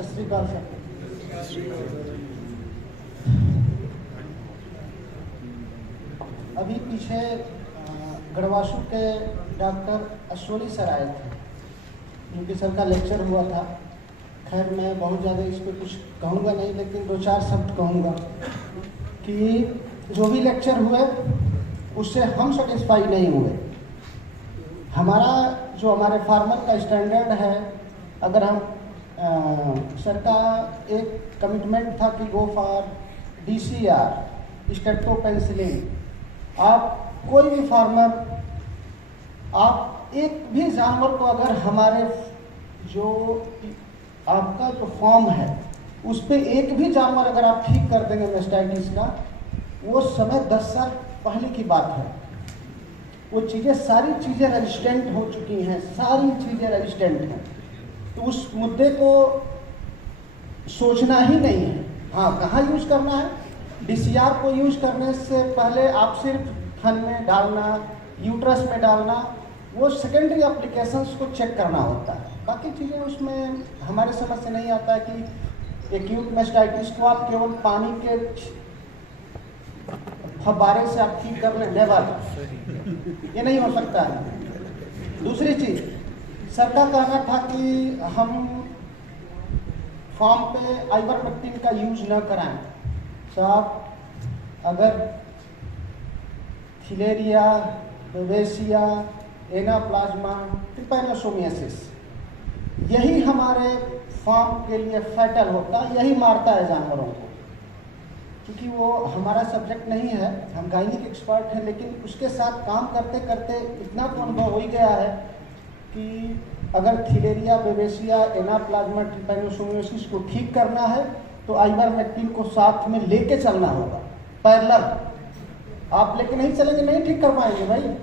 सत श्री अकाल सर। अभी पीछे गढ़वासु के डॉक्टर अश्वनी सर आए थे, उनके सर का लेक्चर हुआ था। खैर मैं बहुत ज़्यादा इस पर कुछ कहूँगा नहीं, लेकिन दो चार शब्द कहूँगा कि जो भी लेक्चर हुए उससे हम सेटिस्फाई नहीं हुए। हमारा जो हमारे फार्मर का स्टैंडर्ड है, अगर हम सर का एक कमिटमेंट था कि गो फॉर DCR स्टेप्टोपेंसिलिन। आप कोई भी फार्मर, आप एक भी जानवर को अगर हमारे जो आपका जो फॉर्म है उस पर एक भी जानवर अगर आप ठीक कर देंगे मेस्टाइटिस का, वो समय 10 साल पहले की बात है। वो चीज़ें, सारी चीज़ें रेजिस्टेंट हो चुकी हैं, सारी चीज़ें रेजिस्टेंट हैं। तो उस मुद्दे को सोचना ही नहीं है। हाँ, कहाँ यूज़ करना है? DCR को यूज़ करने से पहले आप सिर्फ थन में डालना, यूट्रस में डालना, वो सेकेंडरी एप्लीकेशंस को चेक करना होता है। बाकी चीज़ें उसमें हमारे समझ से नहीं आता है कि एक्यूट मेस्टाइटिस को आप केवल पानी के फव्वारे से आप ठीक कर लें, नेवर, ये नहीं हो सकता है। दूसरी चीज़, सर का कहना था कि हम फॉर्म पे आइवरमेक्टिन का यूज न कराएं। साहब, अगर थिलेरिया, बेवेसिया, एनाप्लाज्मा, ट्रिपैनोसोमियासिस, यही हमारे फार्म के लिए फैटल होता है, यही मारता है जानवरों को। क्योंकि वो हमारा सब्जेक्ट नहीं है, हम गायनिक एक्सपर्ट हैं, लेकिन उसके साथ काम करते करते इतना तो अनुभव हो ही गया है कि अगर थिलेरिया, बेवेसिया, एनाप्लाज्मा, ट्रिपैनोसोमियासिस को ठीक करना है तो आइवरमेक्टिन को साथ में लेके चलना होगा, पैरेलल। आप लेके नहीं चलेंगे, नहीं ठीक कर पाएंगे भाई।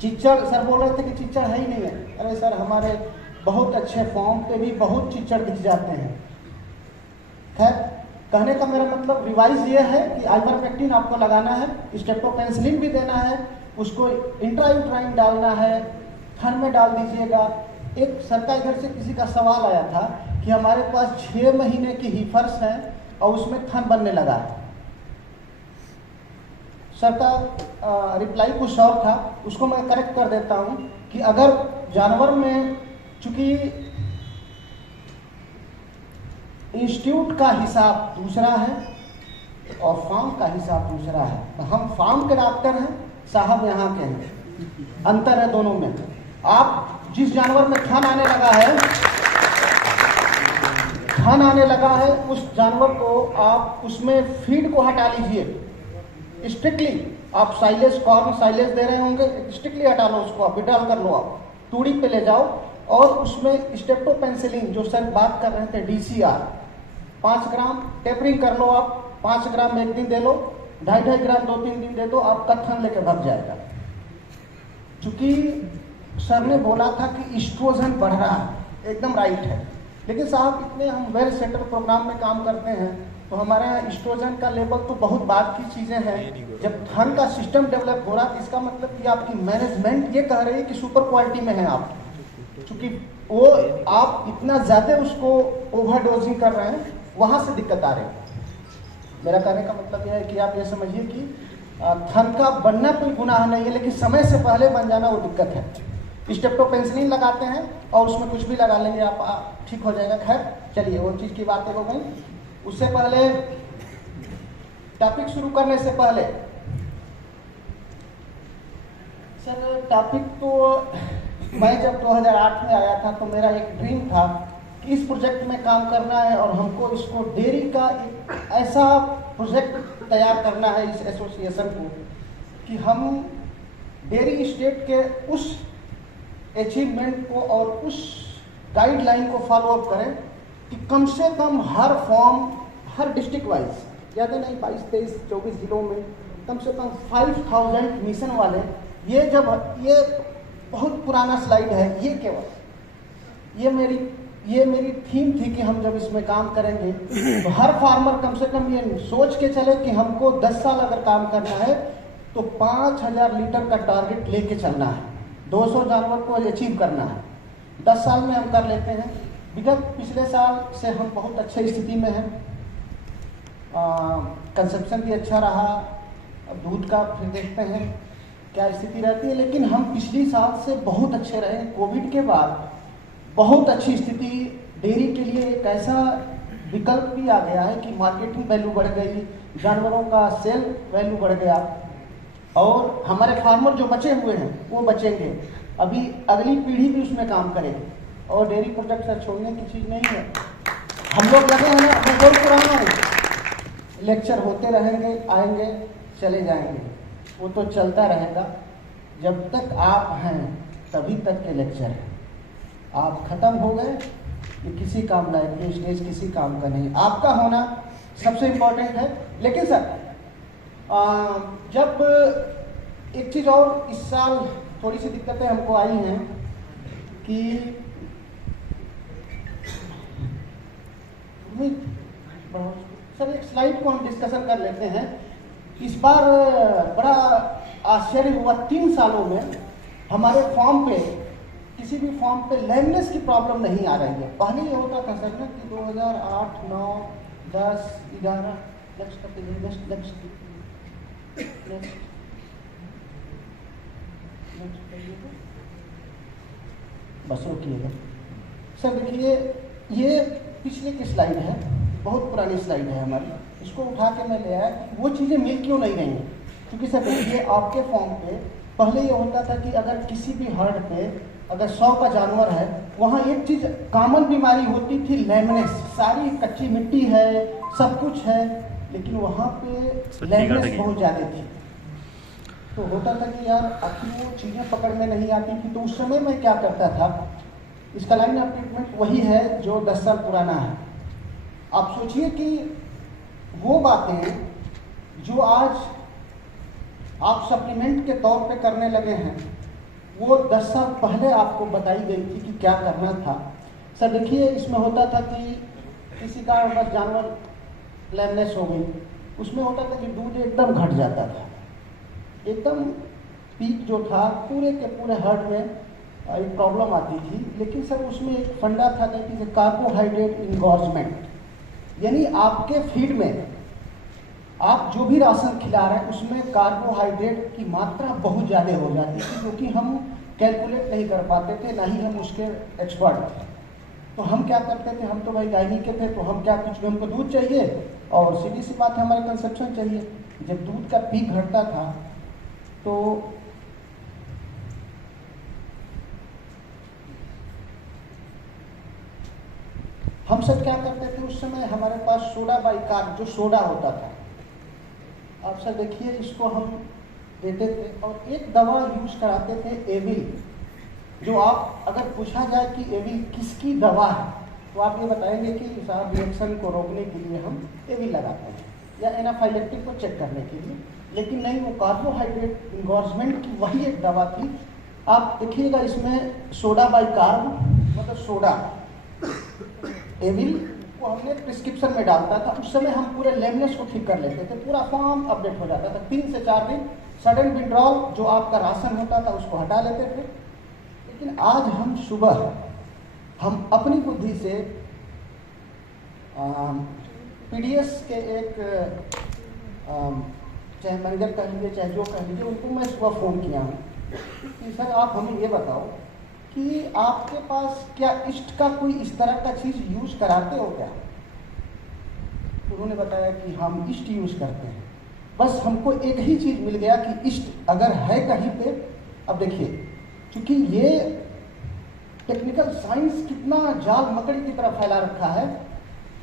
चिच्चड़, सर बोल रहे थे कि चिच्चड़ है ही नहीं है। अरे सर, हमारे बहुत अच्छे फॉर्म पे भी बहुत चिच्चड़ दिख जाते हैं। खैर, कहने का मेरा मतलब रिवाइज ये है कि आइवरमेक्टिन आपको लगाना है, स्टेप्टोपेंसिलिन भी देना है, उसको इंट्रायूट्राइन डालना है, थन में डाल दीजिएगा। एक सर का इधर से किसी का सवाल आया था कि हमारे पास 6 महीने की हीफर्स हैं और उसमें थन बनने लगा है। सर का रिप्लाई कुछ और था, उसको मैं करेक्ट कर देता हूं कि अगर जानवर में, चूंकि इंस्टीट्यूट का हिसाब दूसरा है और फार्म का हिसाब दूसरा है, तो हम फार्म के डॉक्टर हैं, साहब यहाँ के हैं, अंतर है दोनों में। आप जिस जानवर में थन आने लगा है, उस जानवर को आप उसमें फीड को हटा लीजिए स्ट्रिक्टली। आप साइलेज, कॉर्न साइलेज दे रहे होंगे, स्ट्रिक्टली हटा लो उसको, आप विड्रॉल कर लो, आप तूड़ी पे ले जाओ और उसमें स्टेप्टोपेंसिलिन, जो सर बात कर रहे थे DCR, 5 ग्राम टेपरिंग कर लो आप, 5 ग्राम एक दिन दे लो, 2.5 ग्राम 2-3 दिन दे दो, आपका थन लेके भग जाएगा। चूंकि सर ने बोला था कि एस्ट्रोजन बढ़ रहा है, एकदम राइट है, लेकिन साहब इतने हम वेल सेटल प्रोग्राम में काम करते हैं तो हमारे यहाँ एस्ट्रोजन का लेवल तो बहुत बात की चीज़ें हैं। जब थन का सिस्टम डेवलप हो रहा है, इसका मतलब कि आपकी मैनेजमेंट ये कह रही है कि सुपर क्वालिटी में है आप, क्योंकि वो आप इतना ज़्यादा उसको ओवरडोजिंग कर रहे हैं, वहाँ से दिक्कत आ रही है। मेरा कहने का मतलब यह है कि आप ये समझिए कि थन का बनना कोई गुनाह नहीं है, लेकिन समय से पहले बन जाना वो दिक्कत है। स्टेप्टोपेंसिलिन लगाते हैं और उसमें कुछ भी लगा लेंगे आप, ठीक हो जाएगा। खैर चलिए, वो चीज़ की बातें हो गई। उससे पहले, टॉपिक शुरू करने से पहले, सर टॉपिक तो मैं जब 2008 में आया था तो मेरा एक ड्रीम था कि इस प्रोजेक्ट में काम करना है और हमको इसको डेयरी का एक ऐसा प्रोजेक्ट तैयार करना है इस एसोसिएशन को कि हम डेयरी स्टेट के उस अचीवमेंट को और उस गाइडलाइन को फॉलो अप करें कि कम से कम हर फॉर्म, हर डिस्ट्रिक्ट वाइज, ज़्यादा नहीं, 22, 23, 24 जिलों में कम से कम 5000 मिशन वाले, ये बहुत पुराना स्लाइड है, ये केवल ये मेरी थीम थी कि हम जब इसमें काम करेंगे तो हर फार्मर कम से कम ये सोच के चले कि हमको 10 साल अगर काम करना है तो 5000 लीटर का टारगेट लेके चलना है, 200 जानवर को अचीव करना है। 10 साल में हम कर लेते हैं, विगत पिछले साल से हम बहुत अच्छे स्थिति में हैं। कंजप्शन भी अच्छा रहा, दूध का फिर देखते हैं क्या स्थिति रहती है, लेकिन हम पिछली साल से बहुत अच्छे रहे। कोविड के बाद बहुत अच्छी स्थिति, डेयरी के लिए एक ऐसा विकल्प भी आ गया है कि मार्केटिंग वैल्यू बढ़ गई, जानवरों का सेल वैल्यू बढ़ गया, और हमारे फार्मर जो बचे हुए हैं वो बचेंगे, अभी अगली पीढ़ी भी उसमें काम करेगी। और डेयरी प्रोडक्ट सर छोड़ने की चीज़ नहीं है। हम लोग लगे हैं ना, मैं बहुत पुराना है, लेक्चर होते रहेंगे, आएंगे चले जाएंगे, वो तो चलता रहेगा। जब तक आप हैं तभी तक के लेक्चर है। आप खत्म हो गए कि किसी काम लायक नहीं, स्टेज किसी काम का नहीं, आपका होना सबसे इम्पोर्टेंट है। लेकिन सर जब एक चीज़ और इस साल थोड़ी सी दिक्कतें हमको आई हैं कि सर एक स्लाइड को हम डिस्कशन कर लेते हैं। इस बार बड़ा आश्चर्य हुआ, 3 सालों में हमारे फॉर्म पे, किसी भी फॉर्म पे लैमनेस की प्रॉब्लम नहीं आ रही है। पहले ये होता था सर ना कि 2008, 9, 10, 11 बस रोकिएगा सर। देखिए ये पिछले की स्लाइड है, बहुत पुरानी स्लाइड है हमारी, इसको उठा के मैं ले आया कि वो चीज़ें मिल क्यों नहीं रही हैं। क्योंकि सर देखिए आपके फॉर्म पे पहले ये होता था कि अगर किसी भी हर्ड पे अगर 100 का जानवर है, वहाँ एक चीज़ कॉमन बीमारी होती थी, लैमनेस। सारी कच्ची मिट्टी है, सब कुछ है, लेकिन वहाँ पे लैमनेस बहुत ज़्यादा थी। तो होता था कि यार आखिर वो चीज़ें पकड़ में नहीं आती थी। तो उस समय मैं क्या करता था, इसका लाइन ऑफ ट्रीटमेंट वही है जो 10 साल पुराना है। आप सोचिए कि वो बातें जो आज आप सप्लीमेंट के तौर पे करने लगे हैं, वो 10 साल पहले आपको बताई गई थी कि क्या करना था। सर देखिए इसमें होता था कि किसी का बस जानवर लैमनेस हो गई, उसमें होता था कि दूध एकदम घट जाता था, एकदम पीक जो था पूरे के पूरे हर्ड में एक प्रॉब्लम आती थी। लेकिन सर उसमें एक फंडा था कि कार्बोहाइड्रेट इंगॉर्जमेंट, यानी आपके फीड में आप जो भी राशन खिला रहे हैं उसमें कार्बोहाइड्रेट की मात्रा बहुत ज़्यादा हो जाती थी, क्योंकि हम कैलकुलेट नहीं कर पाते थे, ना ही हम उसके एक्सपर्ट थे। तो हम क्या करते थे, हम तो भाई गायनी के थे, तो हम क्या, कुछ भी हमको दूध चाहिए और सीधी सी बात है हमारे कंजप्शन चाहिए। जब दूध का पीक घटता था तो हम सब क्या करते थे, उस समय हमारे पास सोडा बाइकार्ब जो सोडा होता था, आप सर देखिए इसको हम देते थे, और एक दवा यूज कराते थे एविल, जो आप अगर पूछा जाए कि एविल किसकी दवा है तो आप ये बताएंगे कि साहब रिएक्शन को रोकने के लिए हम एविल लगाते हैं, या एनाफाइलेक्टिक को चेक करने के लिए। लेकिन नहीं, वो कार्बोहाइड्रेट इंगॉर्जमेंट की वही एक दवा थी। आप देखिएगा इसमें सोडा बाइकार्ब मतलब सोडा, एविल को हमने प्रिस्क्रिप्शन में डालता था। उस समय हम पूरे लैमनेस को ठीक कर लेते थे, पूरा फॉर्म अपडेट हो जाता था। 3 से 4 दिन सडन विड्रॉल जो आपका राशन होता था उसको हटा लेते थे। लेकिन आज हम सुबह हम अपनी बुद्धि से पीडीएस के एक चाहे मैनेजर कह लीजिए चाहे जो कह लीजिए, उनको मैं सुबह फ़ोन किया हूँ कि सर आप हमें ये बताओ कि आपके पास क्या ईस्ट का कोई इस तरह का चीज़ यूज कराते हो क्या। तो उन्होंने बताया कि हम ईस्ट यूज करते हैं। बस हमको एक ही चीज़ मिल गया कि ईस्ट अगर है कहीं पे। अब देखिए क्योंकि ये टेक्निकल साइंस कितना जाल मकड़ी की तरह फैला रखा है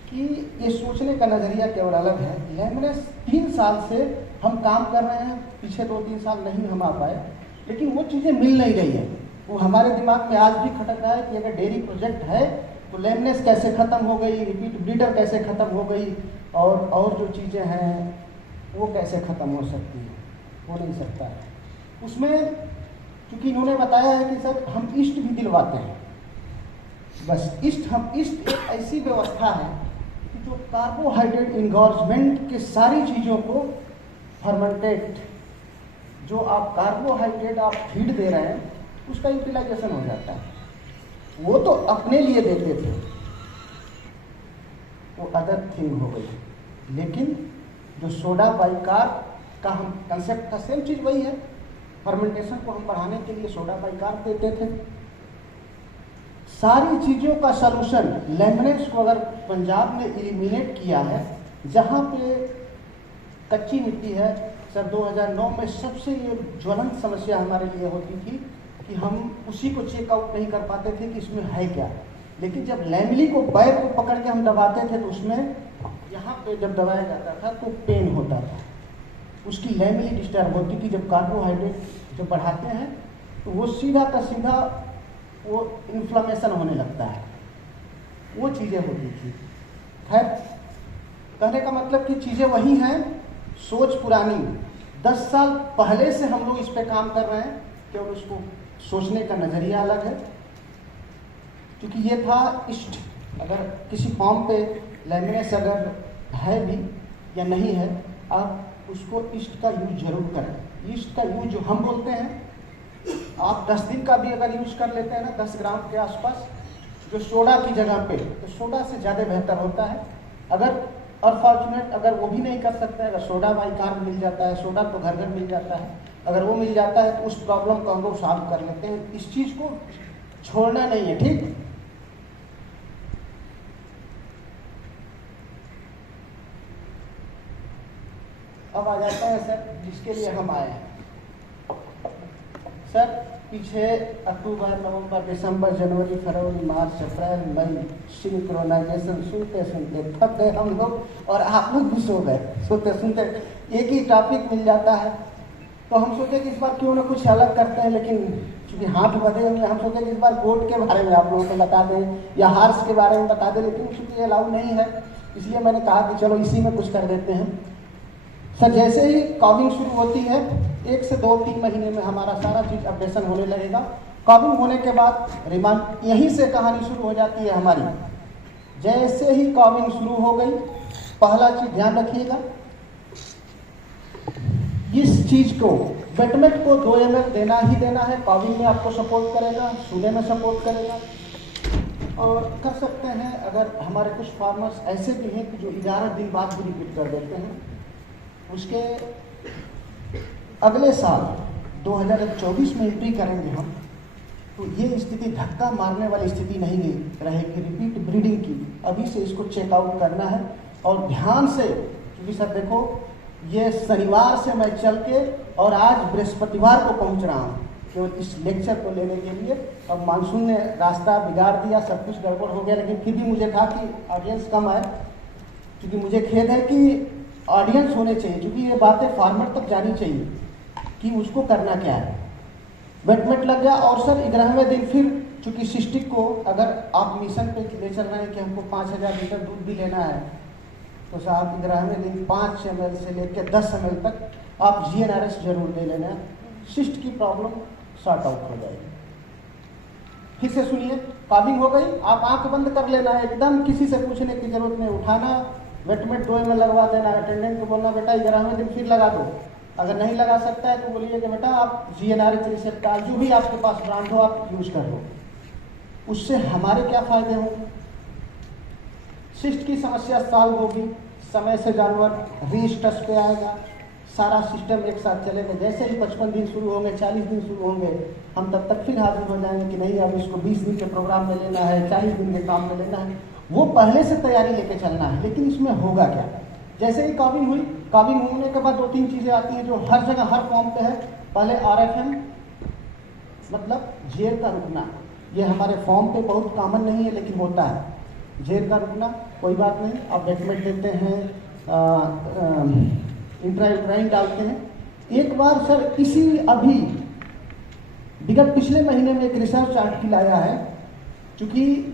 कि ये सोचने का नज़रिया केवल अलग है। लैमनेस 3 साल से हम काम कर रहे हैं, पीछे 2-3 साल नहीं हम आ पाए, लेकिन वो चीज़ें मिल नहीं रही है। वो हमारे दिमाग में आज भी खटक रहा है कि अगर डेयरी प्रोजेक्ट है तो लैमनेस कैसे ख़त्म हो गई, रिपीट ब्रीडर कैसे ख़त्म हो गई, और जो चीज़ें हैं वो कैसे ख़त्म हो सकती है, हो नहीं सकता है उसमें। क्योंकि इन्होंने बताया है कि सर हम ईस्ट भी दिलवाते हैं। बस ईस्ट एक ऐसी व्यवस्था है कि जो कार्बोहाइड्रेट इंगॉर्जमेंट के सारी चीज़ों को फर्मेंटेट, जो आप कार्बोहाइड्रेट आप फीड दे रहे हैं उसका यूटिलाइजेशन हो जाता है। वो तो अपने लिए देते थे, वो अदर थिंग हो गई। लेकिन जो सोडा बाइकार्ब का हम कंसेप्ट का सेम चीज़ वही है। फर्मेंटेशन को हम बढ़ाने के लिए सोडा बाइकार्ब देते थे। सारी चीज़ों का सलूशन लैमिनेट्स को अगर पंजाब ने एलिमिनेट किया है, जहाँ पे कच्ची मिट्टी है, सर 2009 में सबसे ये ज्वलंत समस्या हमारे लिए होती थी कि हम उसी को चेकआउट नहीं कर पाते थे कि इसमें है क्या। लेकिन जब लैमिली को बैर को पकड़ के हम दबाते थे तो उसमें यहाँ पे जब दबाया जाता था तो पेन होता था, उसकी लैमिली डिस्टर्ब होती थी। जब कार्बोहाइड्रेट जब बढ़ाते हैं तो वो सीधा का सीधा वो इन्फ्लामेशन होने लगता है, वो चीज़ें होती थी। खैर, कहने का मतलब कि चीज़ें वही हैं, सोच पुरानी। 10 साल पहले से हम लोग इस पे काम कर रहे हैं, केवल उसको सोचने का नज़रिया अलग है। क्योंकि ये था ईस्ट, अगर किसी फॉर्म पे लैमिनेट्स अगर है भी या नहीं है, आप उसको ईस्ट का यूज जरूर करें। ईस्ट का यूज जो हम बोलते हैं, आप 10 दिन का भी अगर यूज कर लेते हैं ना, 10 ग्राम के आसपास, जो सोडा की जगह पे, तो सोडा से ज़्यादा बेहतर होता है। अगर अनफॉर्चुनेट अगर वो भी नहीं कर सकते हैं, अगर सोडा बाइकार्ब मिल जाता है, सोडा तो घर घर मिल जाता है, अगर वो मिल जाता है तो उस प्रॉब्लम को हम लोग सॉल्व कर लेते हैं। इस चीज़ को छोड़ना नहीं है, ठीक। अब आ जाता है सर जिसके लिए हम आए हैं। सर पीछे अक्टूबर, नवंबर, दिसंबर, जनवरी, फरवरी, मार्च, अप्रैल, मई सिंक्रोनाइजेशन सुनते सुनते थक गए हम लोग, और आप लोग भी सो गए। सोते सुनते एक ही टॉपिक मिल जाता है, तो हम सोचे कि इस बार क्यों ना कुछ अलग करते हैं। लेकिन चूँकि हाथ बधे हुए, हम सोचे कि इस बार गोट के बारे में आप लोगों को बता दें या हार्स के बारे में बता दें, लेकिन चूँकि अलाउ नहीं है, इसलिए मैंने कहा कि चलो इसी में कुछ कर देते हैं। सर जैसे ही कॉविंग शुरू होती है, 1 से 2-3 महीने में हमारा सारा चीज़ अपडेशन होने लगेगा। कॉविंग होने के बाद रिमांड, यहीं से कहानी शुरू हो जाती है हमारी। जैसे ही कॉविंग शुरू हो गई, पहला चीज़ ध्यान रखिएगा, इस चीज़ को बेटमेट को 2 ml देना ही देना है। कॉविंग में आपको सपोर्ट करेगा, सूने में सपोर्ट करेगा। और कर सकते हैं, अगर हमारे कुछ फार्मर्स ऐसे भी हैं कि जो 11 दिन बाद भी रिपीट कर देते हैं, उसके अगले साल 2024 में एंट्री करेंगे हम, तो ये स्थिति धक्का मारने वाली स्थिति नहीं रहेगी रिपीट ब्रीडिंग की। अभी से इसको चेकआउट करना है और ध्यान से, क्योंकि सर देखो, ये शनिवार से मैं चल के और आज बृहस्पतिवार को पहुंच रहा हूँ केवल इस लेक्चर को लेने के लिए। अब मानसून ने रास्ता बिगाड़ दिया, सब कुछ गड़बड़ हो गया, लेकिन फिर भी मुझे था कि ऑडियंस कम आए, क्योंकि मुझे खेद है कि ऑडियंस होने चाहिए, क्योंकि ये बातें फार्मर तक जानी चाहिए कि उसको करना क्या है। बेटमेट लग गया, और सर 11वें दिन फिर, चूँकि सिस्टिक को अगर आप मिशन पे ले चल रहे हैं कि हमको 5000 लीटर दूध भी लेना है, तो साहब 11वें दिन 5 ml से लेकर 10 ml तक आप GNRS जरूर ले लेना। सिस्ट की प्रॉब्लम सॉर्ट आउट हो जाएगी। फिर से सुनिए, कॉविंग हो गई, आप आंख बंद कर लेना है, एकदम किसी से पूछने की जरूरत नहीं, उठाना, वेटमेट 2 ml लगवा देना, अटेंडेंट को बोलना बेटा 11वें दिन फिर लगा दो। अगर नहीं लगा सकता है तो बोलिए कि बेटा आप GNRS रिसेप्टार जो भी आपके पास ब्रांड हो आप यूज कर लो। उससे हमारे क्या फायदे होंगे? सिस्ट की समस्या सॉल्व होगी, समय से जानवर रीस्टस पे आएगा, सारा सिस्टम एक साथ चलेगा। जैसे ही 55 दिन शुरू होंगे, 40 दिन शुरू होंगे, हम तब तक फिर हाजिर हो जाएंगे कि नहीं अब इसको 20 दिन के प्रोग्राम में लेना है, 40 दिन के काम में लेना है। वो पहले से तैयारी लेके चलना है। लेकिन इसमें होगा क्या? जैसे ही कॉविंग हुई, कॉविंग होने के बाद 2-3 चीज़ें आती हैं जो हर जगह हर फॉर्म पे है। पहले RFM मतलब जेर का रुकना, ये हमारे फॉर्म पे बहुत कॉमन नहीं है लेकिन होता है। जेर का रुकना कोई बात नहीं, आप बेटमेट देते हैं, इंट्रायूट्राइन डालते हैं। एक बार सर इसी अभी विगत पिछले महीने में एक रिसर्च आर्टिकल आया है, क्योंकि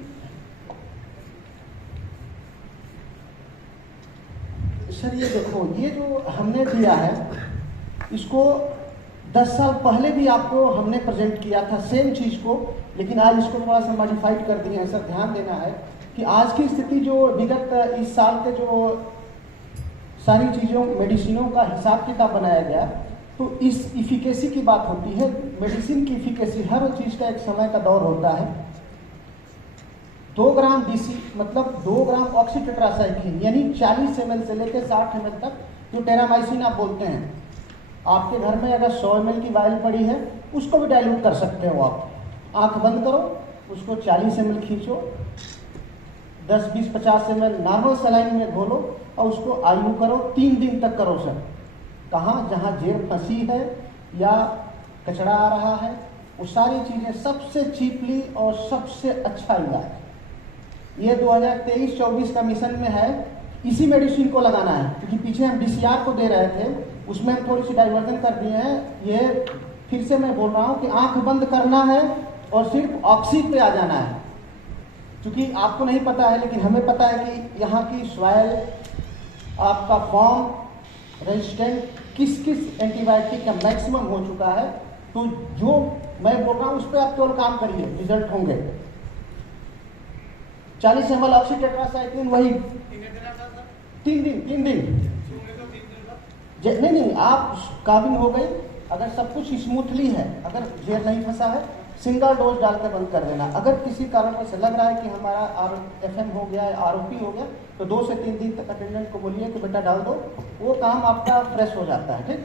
सर ये देखो, ये जो हमने दिया है इसको 10 साल पहले भी आपको हमने प्रेजेंट किया था सेम चीज़ को, लेकिन आज इसको थोड़ा सा मॉडिफाइड कर दिए हैं। सर ध्यान देना है कि आज की स्थिति जो विगत इस साल के जो सारी चीज़ों मेडिसिनों का हिसाब किताब बनाया गया, तो इस इफिकेसी की बात होती है। मेडिसिन की इफिकेसी, हर चीज़ का एक समय का दौर होता है। 2 ग्राम DC मतलब 2 ग्राम ऑक्सीटेट्रासाइक्लिन यानी 40 ml से लेकर 60 ml तक, जो टेरामाइसिन आप बोलते हैं। आपके घर में अगर 100 ml की वायल पड़ी है उसको भी डाइल्यूट कर सकते हो आप। आंख बंद करो, उसको 40 ml खींचो, 10, 20, 50 ml नॉर्मल सलाइन में घोलो और उसको आयु करो, 3 दिन तक करो सर। कहाँ, जहाँ जेर फंसी है या कचरा आ रहा है, वो सारी चीज़ें सबसे चीपली और सबसे अच्छा इलाज। ये 2023-24 का मिशन में है, इसी मेडिसिन को लगाना है, क्योंकि पीछे हम DCR को दे रहे थे, उसमें हम थोड़ी सी डाइवर्जन कर दिए हैं। ये फिर से मैं बोल रहा हूँ कि आंख बंद करना है और सिर्फ ऑक्सी पे आ जाना है, क्योंकि आपको नहीं पता है लेकिन हमें पता है कि यहाँ की सॉइल, आपका फॉर्म रेजिस्टेंट किस किस एंटीबायोटिक का मैक्सिमम हो चुका है। तो जो मैं बोल रहा हूँ उस पर आप केवल काम करिए, रिजल्ट होंगे। 40 ml ऑक्सीटेट्रासाइक्लिन, वही 3 दिन नहीं, आप काबिल हो गई। अगर सब कुछ स्मूथली है, अगर जेल नहीं फंसा है, सिंगल डोज डालकर बंद कर देना। अगर किसी कारण से लग रहा है कि हमारा RFM हो गया है, ROP हो गया, तो 2 से 3 दिन तक अटेंडेंट को बोलिए कि बेटा डाल दो, वो काम आपका फ्रेश हो जाता है। ठीक।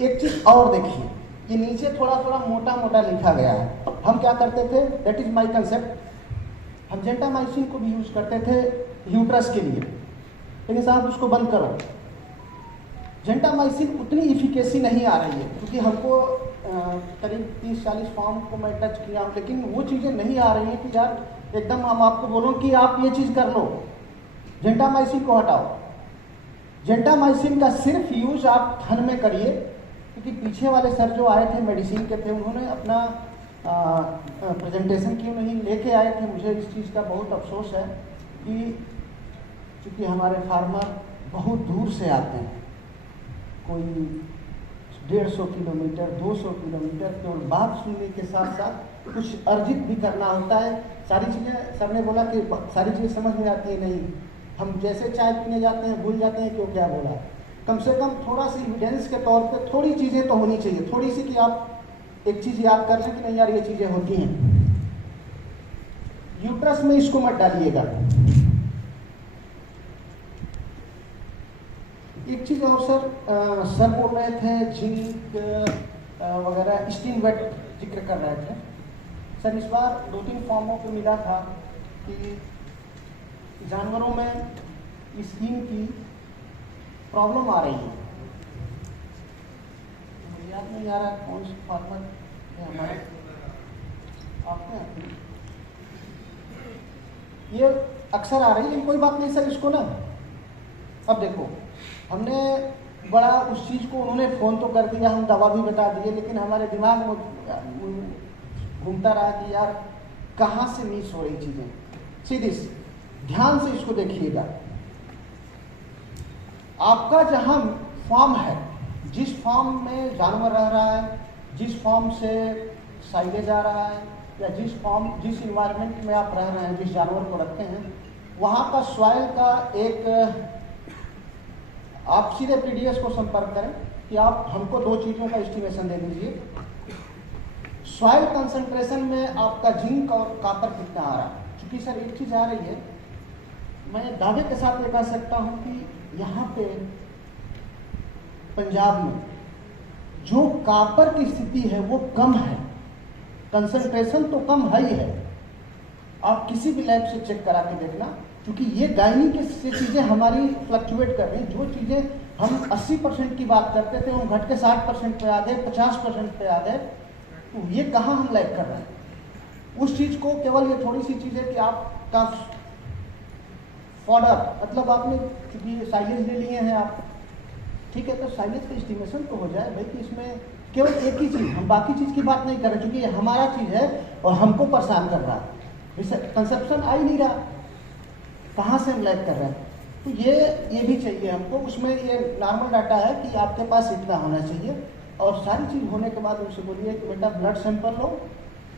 एक चीज और देखिए, ये नीचे थोड़ा थोड़ा मोटा मोटा लिखा गया है। हम क्या करते थे, दैट इज माई कंसेप्ट, हम जेंटामाइसिन को भी यूज करते थे यूट्रस के लिए, लेकिन साहब उसको बंद करो। जेंटामाइसिन उतनी इफिकेसी नहीं आ रही है, क्योंकि हमको करीब 30-40 फॉर्म को मैं टच किया हूँ, लेकिन वो चीज़ें नहीं आ रही हैं कि यार एकदम हम आपको बोलो कि आप ये चीज़ कर लो, जेंटामाइसिन को हटाओ। जेंटामाइसिन का सिर्फ यूज आप थन में करिए, क्योंकि पीछे वाले सर जो आए थे मेडिसिन के थे, उन्होंने अपना प्रेजेंटेशन क्यों नहीं लेके आए थे। मुझे इस चीज़ का बहुत अफसोस है कि चूँकि हमारे फार्मर बहुत दूर से आते हैं, कोई 150 किलोमीटर 200 किलोमीटर, केवल बात सुनने के साथ साथ कुछ अर्जित भी करना होता है। सारी चीज़ें सर ने बोला कि सारी चीज़ें समझ में आती है नहीं, हम जैसे चाय पीने जाते हैं भूल जाते हैं कि वो क्या बोला। कम से कम थोड़ा सी एविडेंस के तौर पे थोड़ी चीज़ें तो होनी चाहिए, थोड़ी सी कि आप एक चीज़ याद कर लें कि नहीं यार ये चीज़ें होती हैं। यूट्रस में इसको मत डालिएगा। एक चीज़ और सर बोल रहे थे जिंक वगैरह स्टीम वेट जिक्र कर रहे थे। सर इस बार 2-3 फॉर्मों को मिला था कि जानवरों में स्किन की प्रॉब्लम आ रही है। मुझे याद नहीं आ रहा कौन सा फार्मर है हमारे, आपने ये अक्सर आ रही है, लेकिन कोई बात नहीं सर, इसको ना अब देखो, हमने बड़ा उस चीज़ को, उन्होंने फ़ोन तो कर दिया, हम दवा भी बता दिए, लेकिन हमारे दिमाग में घूमता रहा कि यार कहाँ से मिस हो रही चीज़ें। सीधी ध्यान से इसको देखिएगा। आपका जहाँ फॉर्म है, जिस फॉर्म में जानवर रह रहा है, जिस फॉर्म से साइलेज आ रहा है, या जिस इन्वायरमेंट में आप रह रहे हैं, जिस जानवर को रखते हैं, वहाँ का सॉइल का एक, आप सीधे PDS को संपर्क करें कि आप हमको 2 चीज़ों का एस्टिमेशन दे दीजिए। सॉइल कंसंट्रेशन में आपका जिंक और कॉपर कितना आ रहा है। क्योंकि सर एक चीज़ आ रही है, मैं दावे के साथ ये कह सकता हूँ कि यहाँ पे पंजाब में जो कॉपर की स्थिति है वो कम है, कंसंट्रेशन तो कम है ही है। आप किसी भी लैब से चेक करा के देखना, क्योंकि ये गायनी की चीज़ें हमारी फ्लक्चुएट कर रही हैं। जो चीज़ें हम 80% की बात करते थे, हम घट के 60% पे आ गए, 50% पे आ गए, तो ये कहाँ हम लैग कर रहे हैं। उस चीज़ को केवल ये थोड़ी सी चीज़ है कि आपका फॉडर, मतलब आपने चूँकि साइलेज ले लिए हैं आप, ठीक है, तो साइलेज का एस्टिमेशन तो हो जाए भाई कि इसमें केवल एक ही चीज़, हम बाकी चीज़ की बात नहीं कर रहे, क्योंकि ये हमारा चीज़ है और हमको परेशान कर रहा है। कंसेप्शन आ ही नहीं रहा, कहाँ से हम लैग कर रहे हैं। तो ये भी चाहिए हमको। उसमें ये नॉर्मल डाटा है कि आपके पास इतना होना चाहिए, और सारी चीज़ होने के बाद उनसे बोलिए कि बेटा ब्लड सैंपल लो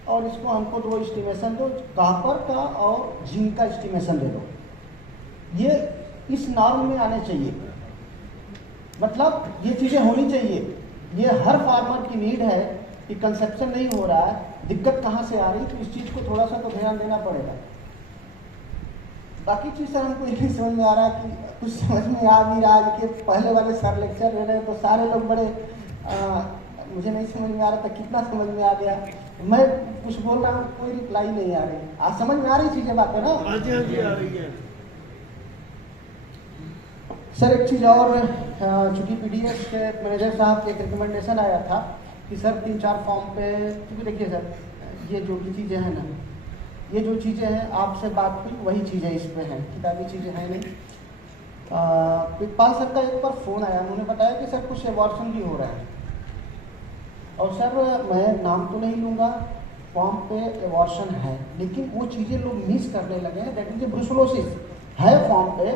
और इसको हमको 2 एस्टिमेशन दो, कॉपर का और जिंक का एस्टिमेशन दे दो। ये इस नॉर्म में आने चाहिए, मतलब ये चीज़ें होनी चाहिए। ये हर फार्मर की नीड है कि कंसेप्शन नहीं हो रहा है, दिक्कत कहाँ से आ रही, तो इस चीज़ को थोड़ा सा तो ध्यान देना पड़ेगा। बाकी चीज़ सर हमको ये नहीं समझ में आ रहा कि कुछ समझ में आ नहीं रहा है कि पहले वाले सर लेक्चर ले रहे हैं तो सारे लोग बड़े मुझे नहीं समझ में आ रहा था, कितना समझ में आ गया। मैं कुछ बोल रहा हूँ, कोई रिप्लाई नहीं आ रही। आज समझ में आ रही चीज़ें, बातें ना? हाँ जी, हाँ जी, आ रही है सर। एक चीज़ और, चूँकि पीडीएस के मैनेजर साहब के एक रिकमेंडेशन आया था कि सर 3-4 फॉर्म पे, क्योंकि देखिए सर ये जो भी चीज़ें हैं ना, ये जो चीज़ें हैं आपसे बात हुई वही चीज़ें इस पे हैं, किताबी चीज़ें हैं नहीं। पिकपाल सर का एक बार फ़ोन आया, उन्होंने बताया कि सर कुछ एबॉर्शन भी हो रहा है। और सर मैं नाम तो नहीं लूँगा, फॉर्म पे एबॉर्शन है, लेकिन वो चीज़ें लोग मिस करने लगे हैं। दैट इज ब्रुसलोसिस है फॉर्म पे,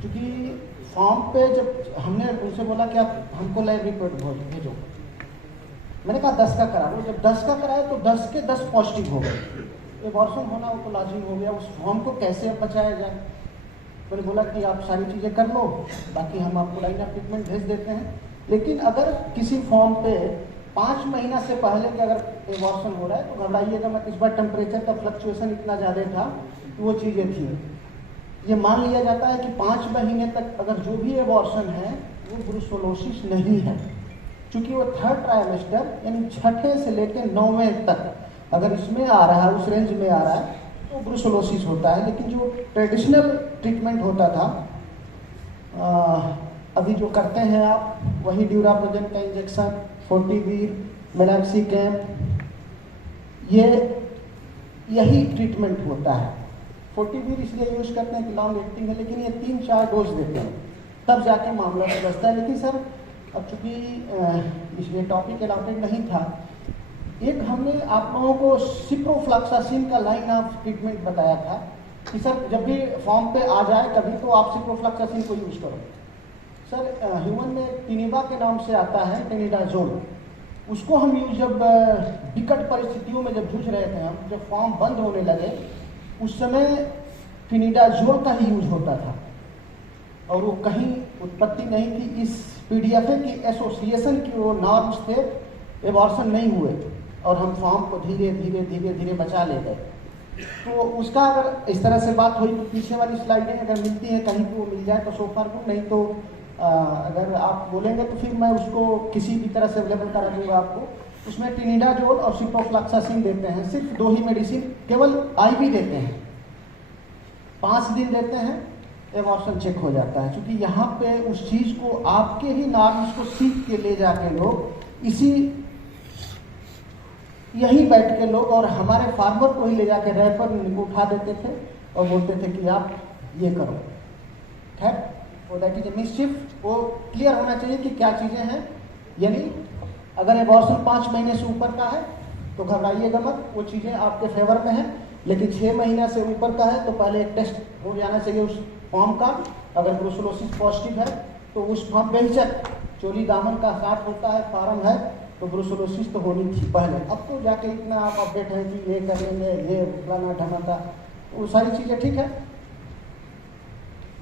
क्योंकि फॉर्म पे जब हमने उनसे बोला कि आप हमको लैब रिपोर्ट भेजो, मैंने कहा 10 का करा लो। जब 10 का कराया तो 10 के 10 पॉजिटिव हो गए। एबॉर्शन होना वो तो लाजिम हो गया। उस फॉर्म को कैसे बचाया जाए? मैंने बोला कि आप सारी चीज़ें कर लो, बाकी हम आपको लाइन ऑफ ट्रीटमेंट भेज देते हैं। लेकिन अगर किसी फॉर्म पे 5 महीना से पहले के अगर एबॉर्शन हो रहा है तो घबराइएगा मत। इस बार टेम्परेचर का फ्लक्चुएशन इतना ज़्यादा था, वो चीज़ें थी। ये मान लिया जाता है कि 5 महीने तक अगर जो भी एबॉर्शन है वो ब्रुसोलोसिस नहीं है, क्योंकि वो 3rd ट्राइमेस्टर यानी 6ठे से लेकर 9वें तक अगर इसमें आ रहा है, उस रेंज में आ रहा है, तो ब्रुसोलोसिस होता है। लेकिन जो ट्रेडिशनल ट्रीटमेंट होता था, अभी जो करते हैं आप, वही ड्यूराप्रोजेन का इंजेक्शन, फोर्टिवीर, मेलाक्सिकैम, यही ट्रीटमेंट होता है। फोर्टिवीर इसलिए यूज करते हैं कि लॉन्ग एक्टिंग है, लेकिन ये 3-4 डोज देते हैं, तब जाके मामला समझता है। लेकिन सर अब चूँकि इसलिए टॉपिक अलॉटेड नहीं था, एक हमने आप लोगों को सिप्रोफ्लॉक्सासिन का लाइन ऑफ ट्रीटमेंट बताया था कि सर जब भी फॉर्म पे आ जाए कभी तो आप सिप्रोफ्लॉक्सासिन को यूज करो। सर ह्यूमन में टिनिबा के नाम से आता है, टेनिडाजोल। उसको हम यूज जब विकट परिस्थितियों में जब जूझ रहे थे, हम जब फॉर्म बंद होने लगे, उस समय टेनिडाजोल का ही यूज होता था, और वो कहीं उत्पत्ति नहीं थी। इस पीडीएफए की एसोसिएशन की वो नॉर्म्स थे, एबॉर्शन नहीं हुए, और हम फॉर्म को धीरे धीरे बचा ले गए। तो उसका अगर इस तरह से बात हुई तो पीछे वाली स्लाइडें अगर मिलती हैं कहीं तो मिल जाए तो सो फार गुड, नहीं तो अगर आप बोलेंगे तो फिर मैं उसको किसी भी तरह से अवेलेबल करा दूंगा आपको। उसमें टिनिडाजोल और सिप्रोफ्लॉक्सासिन देते हैं, सिर्फ 2 ही मेडिसिन, केवल आईवी देते हैं, 5 दिन देते हैं, एबॉर्शन चेक हो जाता है। क्योंकि यहाँ पे उस चीज़ को आपके ही नॉर्म्स को सीख के ले जाके लोग यही बैठ के लोग और हमारे फार्मर को ही ले जाके रैपर उठा देते थे और बोलते थे कि आप ये करो। खैर, वो दैट इज ए मिसचिफ। वो क्लियर होना चाहिए कि क्या चीज़ें हैं। यानी अगर एबॉर्शन 5 महीने से ऊपर का है तो घबराइएगा मत, वो चीज़ें आपके फेवर में हैं। लेकिन 6 महीना से ऊपर का है तो पहले एक टेस्ट हो जाना चाहिए उस फॉर्म का। अगर ब्रुसोलोसिस पॉजिटिव है तो उस फॉर्म बेहिचक चोली दामन का साथ होता है, फार्म है, तो ब्रुसोलोसिस तो होनी थी पहले। अब तो जाके इतना आप अपडेट है कि ये करेंगे, ये फलाना ढमाका, वो सारी चीज़ें ठीक है।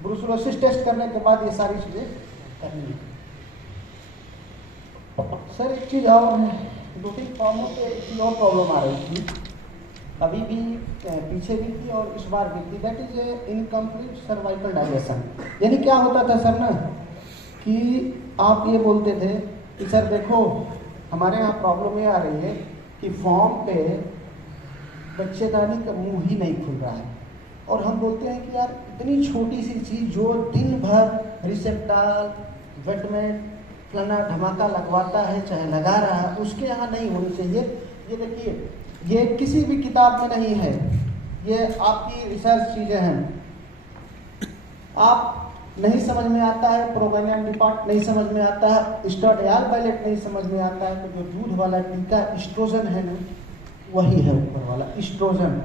ब्रुसोलोसिस टेस्ट करने के बाद ये सारी चीज़ें करनी है। सर एक चीज़ और है, 2-3 फॉर्मों पे एक चीज़ और प्रॉब्लम आ रही थी, अभी भी पीछे भी थी और इस बार भी थी। That is incomplete cervical digestion. यानी क्या होता था सर ना, कि आप ये बोलते थे कि सर देखो हमारे यहाँ प्रॉब्लम ये आ रही है कि फॉर्म पे बच्चेदानी का मुंह ही नहीं खुल रहा है, और हम बोलते हैं कि यार इतनी छोटी सी चीज़ जो दिन भर रिसेप्टाल, वेटमेंट, फलाना धमाका लगवाता है, चाहे लगा रहा है, उसके यहाँ नहीं होनी चाहिए। ये देखिए, ये किसी भी किताब में नहीं है, ये आपकी रिसर्च चीज़ें हैं। आप नहीं समझ में आता है, प्रोवेनियन डिपार्ट नहीं समझ में आता है, स्टोडियाल पायलट नहीं समझ में आता है, तो जो दूध वाला टीका एस्ट्रोजन है ना, वही है ऊपर वाला एस्ट्रोजन,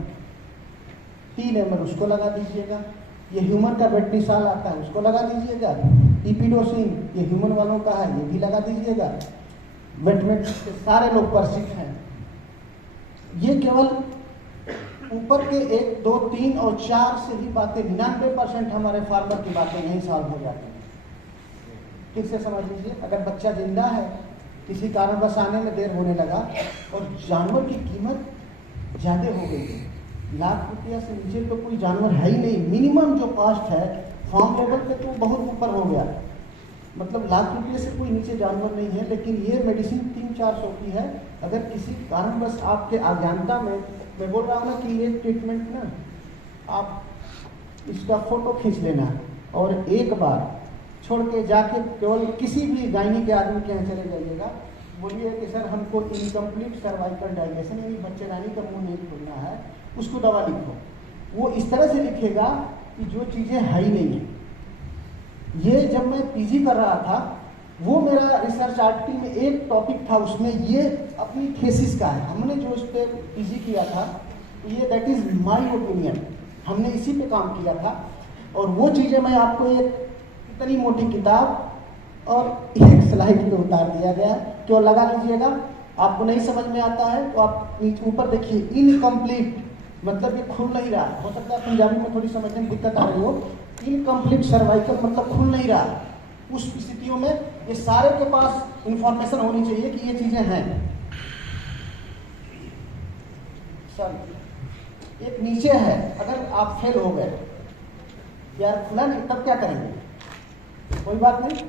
3 ml उसको लगा दीजिएगा। ये ह्यूमन का बेटनीसाल आता है, उसको लगा दीजिएगा। इपिडोसिन ये ह्यूमन वालों का है, ये भी लगा दीजिएगा। वेटमेंट के सारे लोग परिचित हैं। ये केवल ऊपर के 1, 2, 3 और 4 से ही बातें, 99% हमारे फार्मर की बातें यही सॉल्व हो जाती हैं। ठीक से समझ लीजिए, अगर बच्चा जिंदा है किसी कारणवश आने में देर होने लगा और जानवर की कीमत ज़्यादा हो गई है। ₹1,00,000 से नीचे तो कोई जानवर है ही नहीं। मिनिमम जो कॉस्ट है फार्म लेवल पे तो बहुत ऊपर हो गया, मतलब ₹1,00,000 से कोई नीचे जानवर नहीं है। लेकिन ये मेडिसिन 300-400 की है। अगर किसी कारणवश आपके अज्ञानता में, मैं बोल रहा हूँ ना कि ये ट्रीटमेंट ना आप इसका फ़ोटो खींच लेना और एक बार छोड़ के जाके केवल किसी भी गायनी के आदमी के यहाँ चले जाइएगा, बोलिए कि सर हमको इनकम्प्लीट सर्वाइकल डाइलेशन यानी बच्चेदानी का मुंह नहीं खोलना है, उसको दवा लिखो। वो इस तरह से लिखेगा कि जो चीज़ें है ही नहीं है। ये जब मैं पीजी कर रहा था, वो मेरा रिसर्च आर्टिकल में एक टॉपिक था, उसमें ये अपनी थीसिस का है। हमने जो इस पर पीजी किया था, ये दैट इज़ माय ओपिनियन, हमने इसी पे काम किया था। और वो चीज़ें मैं आपको एक इतनी मोटी किताब और एक स्लाइड पे उतार दिया गया है, तो लगा लीजिएगा। आपको नहीं समझ में आता है तो आप नीचे ऊपर देखिए, इनकम्प्लीट मतलब ये खुल नहीं रहा। हो सकता है पंजाबी में थोड़ी समझने में दिक्कत आ रही हो। इनकम्प्लीट सर्वाइकल मतलब खुल नहीं रहा। उस स्थितियों में ये सारे के पास इंफॉर्मेशन होनी चाहिए कि ये चीजें हैं। सर एक नीचे है, अगर आप फेल हो गए, यार खुला नहीं, तब क्या करेंगे? कोई बात नहीं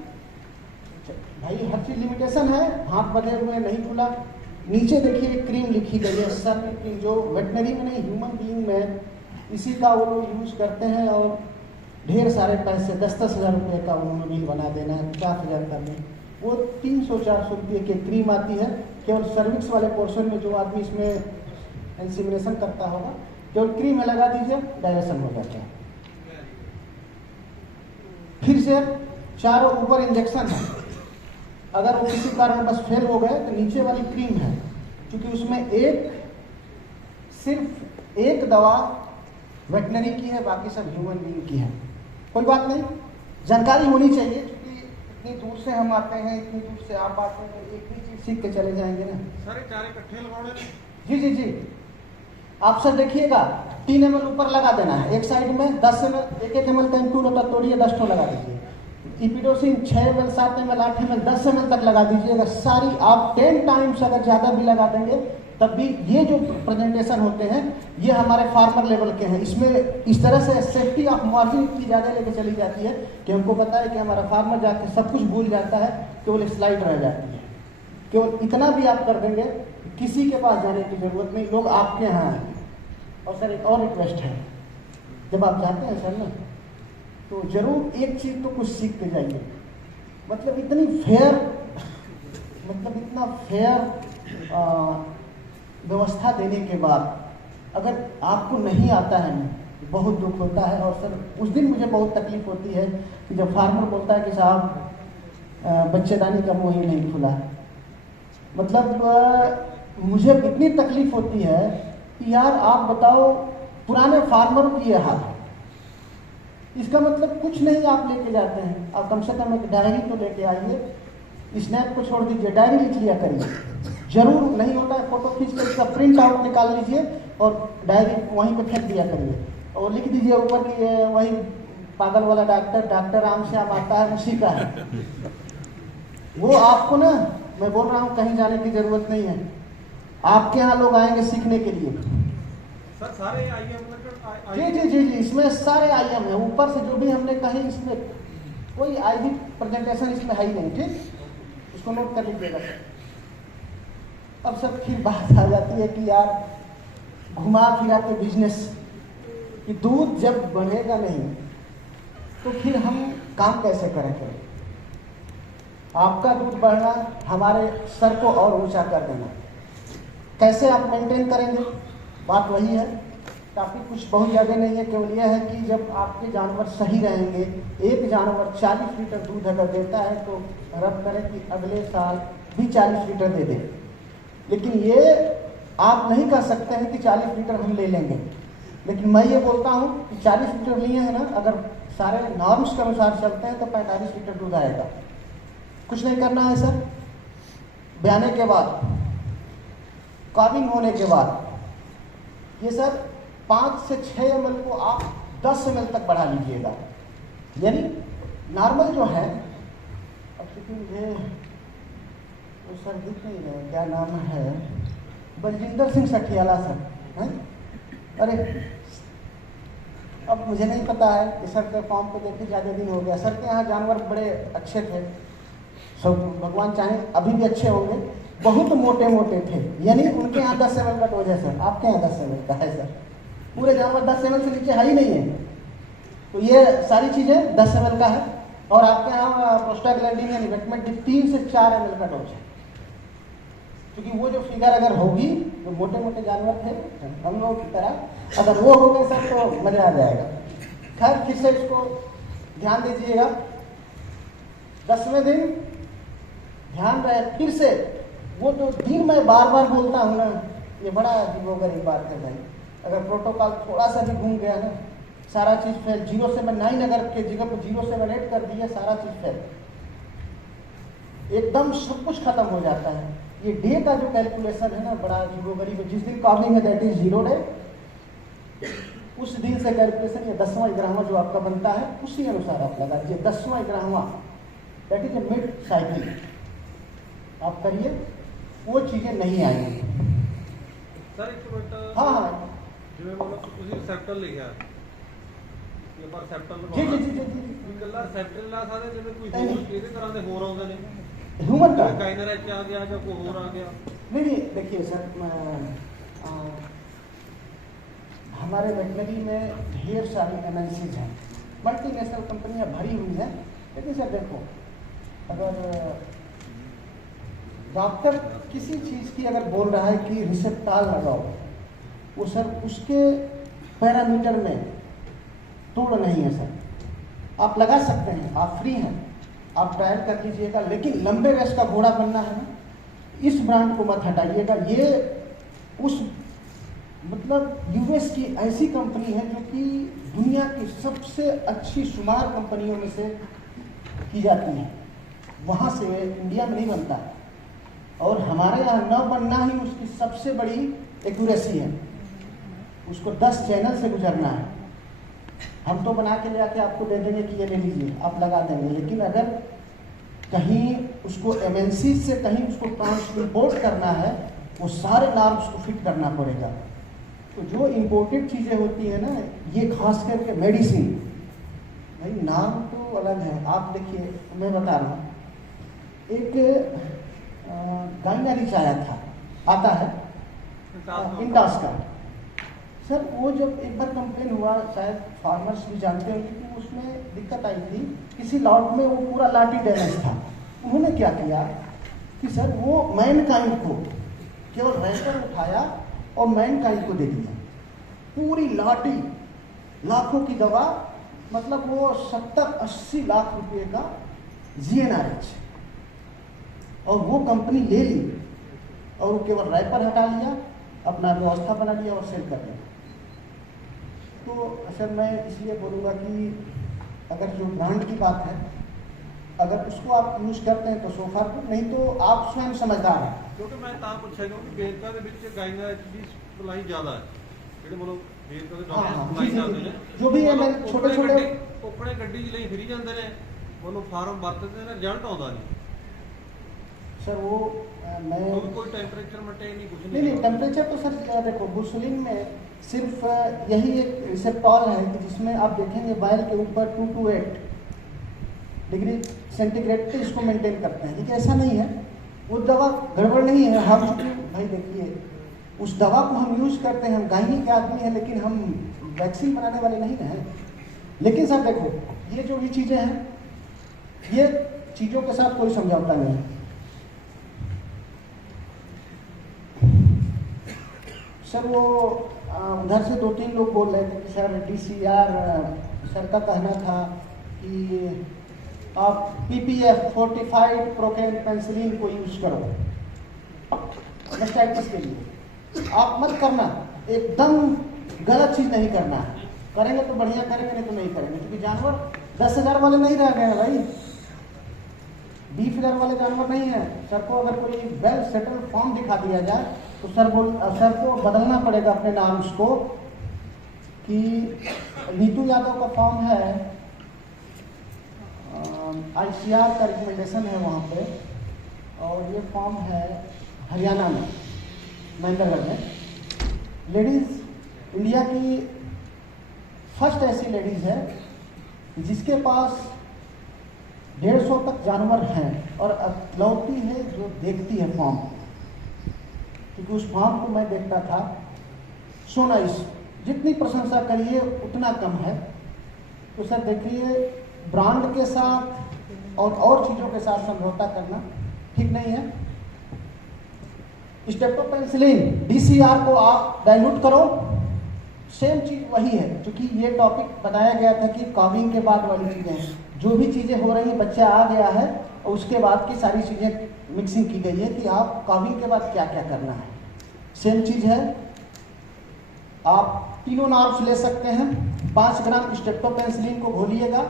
भाई, हर चीज लिमिटेशन है। हाथ बंधे हुए नहीं खुला। नीचे देखिए एक क्रीम लिखी गई है, सर क्रीम, जो वेटनरी में नहीं ह्यूमन बीइंग में इसी का वो लोग यूज करते हैं। और ढेर सारे पैसे 10-10 हज़ार रुपये का उन्होंने बिल बना देना है, 50,000 का बिल। वो 300-400 रुपये की क्रीम आती है। केवल सर्विक्स वाले पोर्शन में जो आदमी इसमें इंसिमिनेशन करता होगा, केवल क्रीम में लगा दीजिए, डायरेक्शन हो जाता है। फिर से चारों ऊपर इंजेक्शन है। अगर वो किसी कारण बस फेल हो गए तो नीचे वाली क्रीम है, क्योंकि उसमें सिर्फ एक दवा वेटनरी की है, बाकी सब ह्यूमन बीइंग की है। कोई बात नहीं, जानकारी होनी चाहिए, क्योंकि इतनी दूर से हम आते हैं, इतनी दूर से आप आते हैं, तो एक ही चीज सीख के चले जाएंगे ना। सारे चार इकट्ठे लगाओगे? जी जी जी, आप सर देखिएगा, 3 ml ऊपर लगा देना है एक साइड में, 10 ml, 1-1 ml का इंटूल होता तोड़िए, 10 ठो लगा दीजिए। इपिडोसिन 6 ml, 7 ml, 8 ml, 10 ml तक लगा दीजिएगा सारी। आप 10 टाइम्स अगर ज़्यादा भी लगा देंगे तब भी ये जो प्रेजेंटेशन होते हैं ये हमारे फार्मर लेवल के हैं। इसमें इस तरह से सेफ्टी ऑफ मार्जिन इतनी ज़्यादा लेके चली जाती है कि हमको पता है कि हमारा फार्मर जाके सब कुछ भूल जाता है, केवल एक स्लाइड रह जाती है। केवल इतना भी आप कर देंगे, किसी के पास जाने की जरूरत नहीं, लोग आपके यहाँ आएंगे। और सर एक और रिक्वेस्ट है, जब आप जाते हैं सर ना, तो जरूर एक चीज़ तो कुछ सीख के जाइए। मतलब इतना फेयर व्यवस्था देने के बाद अगर आपको नहीं आता है ना, बहुत दुख होता है। और सर उस दिन मुझे बहुत तकलीफ होती है कि जब फार्मर बोलता है कि साहब बच्चेदानी का मुँह ही नहीं खुला। मतलब मुझे इतनी तकलीफ होती है कि यार आप बताओ, पुराने फार्मर की ये हाल है। इसका मतलब कुछ नहीं आप लेके जाते हैं, आप कम से कम एक डायरी तो लेके आइए। स्नैप को छोड़ दीजिए, डायरी लिख लिया करिए। जरूर नहीं होता है फोटो खींच कर इसका प्रिंट आउट निकाल लीजिए और डायरी वहीं पे फेंक दिया करिए और लिख दीजिए ऊपर की वही पागल वाला डॉक्टर रामश्याम आता है, उसी का है वो। आपको ना मैं बोल रहा हूँ कहीं जाने की जरूरत नहीं है, आपके यहाँ लोग आएंगे सीखने के लिए। सर सारे जी जी जी जी, इसमें सारे आईएम है। ऊपर से जो भी हमने कहीं, इसमें कोई आईवी प्रेजेंटेशन इसमें है ही नहीं। ठीक, इसको नोट कर लीजिएगा सर। अब सर फिर बात आ जाती है कि यार घुमा फिरा के बिजनेस कि दूध जब बढ़ेगा नहीं तो फिर हम काम कैसे करेंगे? आपका दूध बढ़ना, हमारे सर को और ऊंचा कर देना, कैसे आप मेंटेन करेंगे? बात वही है, काफ़ी कुछ बहुत ज़्यादा नहीं है। केवल यह है कि जब आपके जानवर सही रहेंगे, एक जानवर 40 लीटर दूध अगर देता है तो रब करे कि अगले साल भी 40 लीटर दे दे। लेकिन ये आप नहीं कह सकते हैं कि 40 लीटर हम ले लेंगे। लेकिन मैं ये बोलता हूँ कि 40 लीटर लिए हैं ना, अगर सारे नॉर्म्स के अनुसार चलते हैं तो 45 लीटर दूध आएगा। कुछ नहीं करना है सर। ब्याने के बाद, काबिंग होने के बाद, ये सर 5 से 6 ml को आप 10 ml तक बढ़ा लीजिएगा। यानी नॉर्मल जो है, अब क्योंकि मुझे तो सर दिख नहीं रहे, क्या नाम है, बलजिंदर सिंह सठियाला सर हैं। अरे अब मुझे नहीं पता है कि सर के फॉर्म को देखे ज़्यादा दिन हो गया। सर के यहाँ जानवर बड़े अच्छे थे, सब भगवान चाहे अभी भी अच्छे होंगे। बहुत मोटे मोटे थे, यानी उनके यहाँ 10 सेवल का डोज है सर, आपके यहाँ 10 सेवल का है सर। पूरे जानवर 10 सेवल से नीचे है ही नहीं है। तो ये सारी चीज़ें 10 सेवल का है। और आपके यहाँ प्रोस्टाग्लैंडिन यानी विटामिन डी 3 से 4 ml का डोज है। क्योंकि वो जो फिगर अगर होगी, जो मोटे मोटे जानवर थे हम लोग की तरह, अगर वो हो गए सर तो मजा आ जाएगा। खैर फिर से इसको ध्यान दीजिएगा। 10वें दिन ध्यान रहे फिर से, वो जो दिन मैं बार बार बोलता हूँ ना, ये बड़ा अजीबोगरीब बात है भाई। अगर प्रोटोकॉल थोड़ा सा भी घूम गया ना, सारा चीज़ फेल। 079 अगर के जगह पर 078 कर दिया, सारा चीज़ फेल, एकदम सब कुछ खत्म हो जाता है। ये डे का जो कैलकुलेशन है ना, बड़ा अजीबोगरीब है। जिस दिन काउंटिंग है दैट इज 0 डे, उस दिन से कैलकुलेशन ये 10वां 11वां जो आपका बनता है उसी अनुसार आप लगा दीजिए। 10वां 11वां that is a mid cycle आप करिए, वो चीज़ें नहीं आएंगी सर। एक मिनट, हाँ हाँ ਜਿਵੇਂ ਮਤਲਬ ਤੁਸੀਂ ਸੈਪਟਲ ਲਿਖਿਆ ਕਿ ਪਰ ਸੈਪਟਲ जी जी जी जी जी ਇਕੱਲਾ ਸੈਪਟਲ ਲਾ ਸਾਰੇ ਜਿਵੇਂ ਕੋਈ ਨਹੀਂ, ਹੋਰ ਇਹਦੇ ਤਰ੍ਹਾਂ ਦੇ ਹੋਰ ਆਉਂਦੇ ਨੇ, ह्यूमन का ਕਾਈਨਰ ਐਚ ਆ ਗਿਆ ਜਾਂ ਕੋਈ ਹੋਰ ਆ ਗਿਆ। नहीं देखिए सर, हमारे वेटनरी में ढेर सारी एमएनसीज हैं, मल्टीनेशनल कंपनियां भरी हुई हैं। लेकिन सर देखो, अगर डॉक्टर किसी चीज़ की अगर बोल रहा है कि रिसेप्टाल लगाओ, वो सर उसके पैरामीटर में तोड़ नहीं है सर। आप लगा सकते हैं, आप फ्री हैं, आप ट्रायल कर लीजिएगा। लेकिन लंबे रेस का घोड़ा बनना है ना, इस ब्रांड को मत हटाइएगा। ये उस मतलब यूएस की ऐसी कंपनी है जो कि दुनिया की सबसे अच्छी शुमार कंपनियों में से की जाती है। वहाँ से इंडिया में नहीं बनता है, और हमारे यहाँ न बनना ही उसकी सबसे बड़ी एक्यूरेसी है। उसको 10 चैनल से गुजरना है। हम तो बना के ले आके आपको दे देंगे कि ये ले लीजिए, आप लगा देंगे। लेकिन अगर कहीं उसको एमएनसी से कहीं उसको ट्रांसपोर्ट करना है, वो सारे नाम उसको फिट करना पड़ेगा। तो जो इम्पोर्टेड चीज़ें होती है ना, ये खास करके मेडिसिन, भाई नाम तो अलग है। आप देखिए, मैं बता रहा हूँ, एक गाइनारिच आया था, आता है इंडास का सर। वो जब एक बार कंप्लेन हुआ, शायद फार्मर्स भी जानते हैं, क्योंकि उसमें दिक्कत आई थी। किसी लॉट में वो पूरा लाठी डैमेज था। उन्होंने क्या किया कि सर वो मैनकाइंड को केवल रैपर उठाया और मैनकाइंड को दे दिया पूरी लाठी, लाखों की दवा, मतलब वो 70-80 लाख रुपए का GNRH, और वो कंपनी ले ली और वो केवल रैपर हटा लिया, अपना व्यवस्था बना लिया और सेल कर दिया। तो सर मैं इसलिए बोलूँगा कि अगर जो ब्रांड की बात है, अगर उसको आप यूज़ करते हैं तो सोफा, नहीं तो आप स्वयं समझदार हैं। ਕਿਉਂਕਿ ਮੈਂ ਤਾਂ ਪੁੱਛਿਆ ਕਿਉਂਕਿ ਵੇਰਕਾ ਦੇ ਵਿੱਚ ਗਾਈਨਾ ਐਚ ਦੀ ਸਪਲਾਈ ਜ਼ਿਆਦਾ ਹੈ, ਜਿਹੜੇ ਮਤਲਬ ਵੇਰਕਾ ਦੇ हाँ हाँ ਡਾਕਟਰ जी ਸਪਲਾਈ जी ਕਰਦੇ ਨੇ। जी, जो भी है मैं छोटे छोटे ਆਪਣੇ ਗੱਡੀ ਲਈ ਫਿਰੀ ਜਾਂਦੇ ਨੇ, ਮਤਲਬ ਫਾਰਮ ਵਰਤਦੇ ਨੇ, ਰਿਜ਼ਲਟ ਆਉਂਦਾ ਨਹੀਂ। सर वो मैं कोई टेम्परेचर मेंटेन नहीं, कुछ नहीं नहीं टेम्परेचर तो सर देखो, बुसलिन में सिर्फ यही एक रिसेप्टॉल है कि जिसमें आप देखेंगे वायल के ऊपर 2 to 8 डिग्री सेंटीग्रेड पे इसको मेंटेन करते हैं। लेकिन ऐसा नहीं है, वो दवा गड़बड़ नहीं है। हम भाई देखिए, उस दवा को हम यूज़ करते हैं, हम गायनी के आदमी हैं, लेकिन हम वैक्सीन बनाने वाले नहीं हैं। लेकिन सर देखो, ये जो भी चीज़ें हैं, ये चीज़ों के साथ कोई समझौता नहीं है। सर वो उधर से 2-3 लोग बोल रहे थे कि सर DCR सर का कहना था कि आप PPF फोर्टिफाइड प्रोकेन पेंसिलिन को यूज़ करो मेस्टाइटिस के लिए। आप मत करना, एकदम गलत चीज़ नहीं करना है। करेंगे तो बढ़िया करेंगे, नहीं तो नहीं करेंगे। क्योंकि जानवर 10,000 वाले नहीं रह गए हैं भाई, 20,000 वाले जानवर नहीं है। सर को अगर कोई वेल सेटल फॉर्म दिखा दिया जाए तो सर को बदलना पड़ेगा अपने नाम को, कि नीतू यादव का फॉर्म है, ICR का रिकमेंडेशन है वहाँ पे, और ये फॉर्म है हरियाणा में, महेंद्रगढ़ में। लेडीज़ इंडिया की फर्स्ट ऐसी लेडीज़ है जिसके पास 150 तक जानवर हैं और अकलौती है जो देखती है फॉर्म, क्योंकि उस फॉर्म को मैं देखता था। सो नाइस, जितनी प्रशंसा करिए उतना कम है। तो सर देखिए, ब्रांड के साथ और चीज़ों के साथ समझौता करना ठीक नहीं है। स्टेप्टोपेनिसिलिन DCR को आप डाइल्यूट करो, सेम चीज़ वही है, क्योंकि ये टॉपिक बताया गया था कि कॉविंग के बाद वाली चीज़ें हैं। जो भी चीज़ें हो रही हैं, बच्चा आ गया है और उसके बाद की सारी चीज़ें मिक्सिंग की गई है कि आप कॉविंग के बाद क्या क्या करना है। सेम चीज़ है। आप तीनों नार्व्स ले सकते हैं। 5 ग्राम स्टेप्टोपेनिसिलिन को घोलिएगा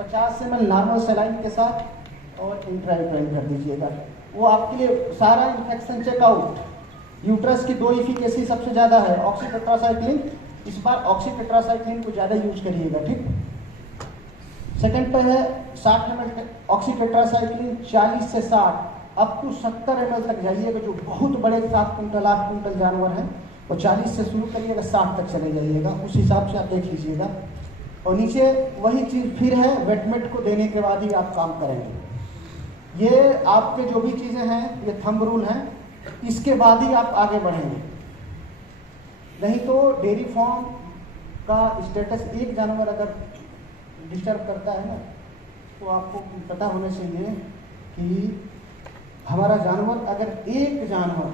50 ml नॉर्मल सलाइन के साथ और इंट्रायूट्राइन कर दीजिएगा। वो आपके लिए सारा इन्फेक्शन चेकआउट। यूट्रस की 2 इफिकेसी सबसे ज़्यादा है, ऑक्सीटेट्रासाइक्लिन। इस बार ऑक्सीटेट्रासाइक्लिन को ज़्यादा यूज करिएगा, ठीक। सेकंड पे है 60 ml ऑक्सीटेट्रासाइक्लिन, 40 से 60 अप टू 70 ml तक जाइएगा, जो बहुत बड़े 7 कुंटल 8 कुंटल जानवर हैं। और 40 से शुरू करिएगा, 60 तक चले जाइएगा, उस हिसाब से आप देख लीजिएगा। और नीचे वही चीज़ फिर है, वेटमेट को देने के बाद ही आप काम करेंगे। ये आपके जो भी चीज़ें हैं, ये थंब रूल हैं, इसके बाद ही आप आगे बढ़ेंगे। नहीं तो डेयरी फार्म का स्टेटस एक जानवर अगर डिस्टर्ब करता है ना, तो आपको पता होना चाहिए कि हमारा जानवर, अगर एक जानवर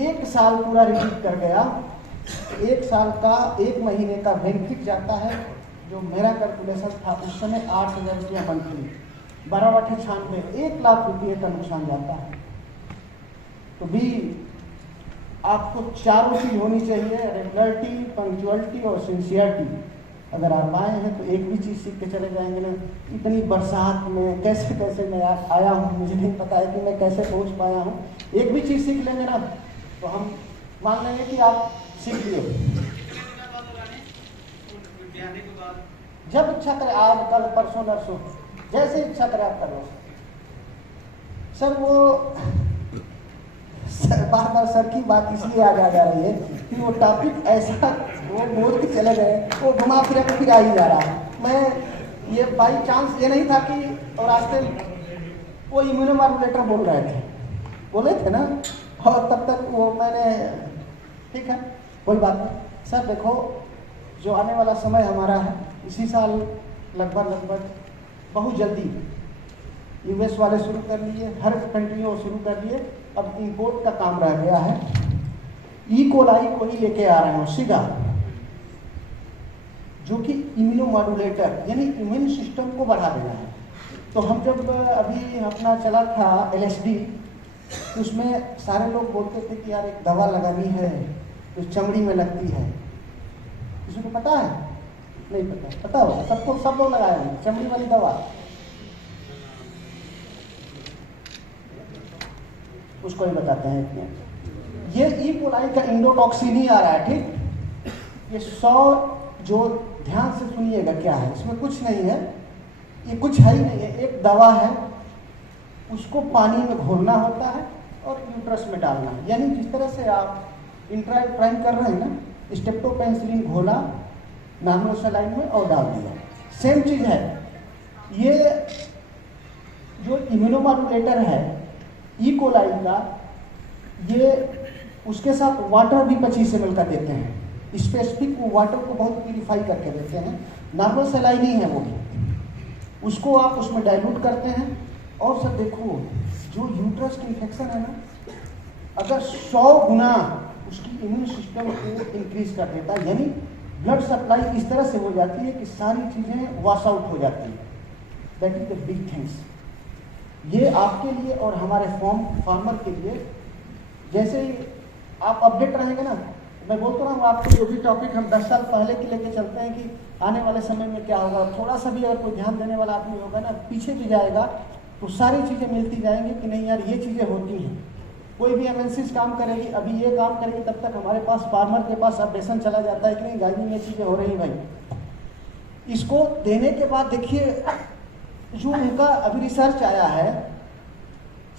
1 साल पूरा रिपीट कर गया, 1 साल का 1 महीने का बेनिफिट जाता है। जो मेरा कैलकुलेशन था उस समय 8,000 रुपया मंथली, 12/96, 1 लाख रुपये का नुकसान जाता है। तो भी आपको चारों चीज़ होनी चाहिए, रेगुलरिटी, पंक्चुअलिटी और सिंसियरिटी। अगर आप आए हैं तो एक भी चीज़ सीख के चले जाएंगे ना। इतनी बरसात में कैसे कैसे मैं आया हूँ, मुझे नहीं पता है कि मैं कैसे पहुँच पाया हूँ। एक भी चीज़ सीख लेंगे ना तो हम मान लेंगे कि आप सीख लिए। जब इच्छा करे, आज कल परसों नरसों, जैसे इच्छा करे आप कर लो। सर वो बार बार सर की बात इसलिए आ जा रही है कि वो टॉपिक ऐसा वो बोल के चले गए, वो घुमा फिरा के फिर आ ही जा रहा है। मैं ये बाई चांस ये नहीं था कि और रास्ते वो इम्यूनोमॉड्यूलेटर बोले थे ना, और तब तक वो मैंने, ठीक है कोई बात नहीं। सर देखो, जो आने वाला समय हमारा है, इसी साल लगभग बहुत जल्दी US वाले शुरू कर लिए, हर कंट्री वो शुरू कर लिए। अब इंपोर्ट का काम रह गया है। ई कोलाई को ही लेके आ रहे हो सीधा, जो कि इम्यूनोमॉड्यूलेटर यानी इम्यून सिस्टम को बढ़ा देना है। तो हम जब अभी अपना चला था LSD, तो उसमें सारे लोग बोलते थे कि यार एक दवा लगानी है जो चमड़ी में लगती है। किसी को पता है? नहीं पता? पता होगा सबको, सब लोग लगाए हैं चमड़ी वाली दवा। उसको ही बताते हैं इतने। ये ई कोलाई का इंडोटॉक्सिन ही आ रहा है, ठीक। ये 100, जो ध्यान से सुनिएगा क्या है, इसमें कुछ नहीं है, ये कुछ है ही नहीं है, एक दवा है। उसको पानी में घोलना होता है और यूट्रस में डालना है। यानी जिस तरह से आप इंट्रायूट्राइन कर रहे हैं ना, स्टेप्टोपेनिसिलिन घोला नॉर्मल सलाइन में और डाल दिया, सेम चीज़ है। ये जो इम्यूनोमॉड्यूलेटर है ई कोलाई का, ये उसके साथ वाटर भी 25 ml का देते हैं। स्पेसिफिक वो वाटर को बहुत प्यूरिफाई करके देते हैं। नॉर्मल सलाइन ही है वो भी, उसको आप उसमें डाइल्यूट करते हैं। और सर देखो, जो यूट्रस की इन्फेक्शन है ना, अगर 100 गुना उसकी इम्यून सिस्टम को इंक्रीज कर देता है, यानी ब्लड सप्लाई इस तरह से हो जाती है कि सारी चीज़ें वॉश आउट हो जाती हैं। That is the big things. ये आपके लिए और हमारे फार्मर के लिए, जैसे ही आप अपडेट रहेंगे ना, मैं बोलता हूँ आपको जो भी टॉपिक हम 10 साल पहले के लेके चलते हैं कि आने वाले समय में क्या होगा, थोड़ा सा भी अगर कोई ध्यान देने वाला आदमी होगा ना, पीछे भी जाएगा तो सारी चीज़ें मिलती जाएंगी कि नहीं यार ये चीज़ें होती हैं। कोई भी एमएनसीज काम करेगी, अभी ये काम करेगी, तब तक हमारे पास फार्मर के पास अपडेशन चला जाता है कि नहीं गाइडिंग ये चीज़ें हो रही भाई। इसको देने के बाद देखिए, जो उनका अभी रिसर्च आया है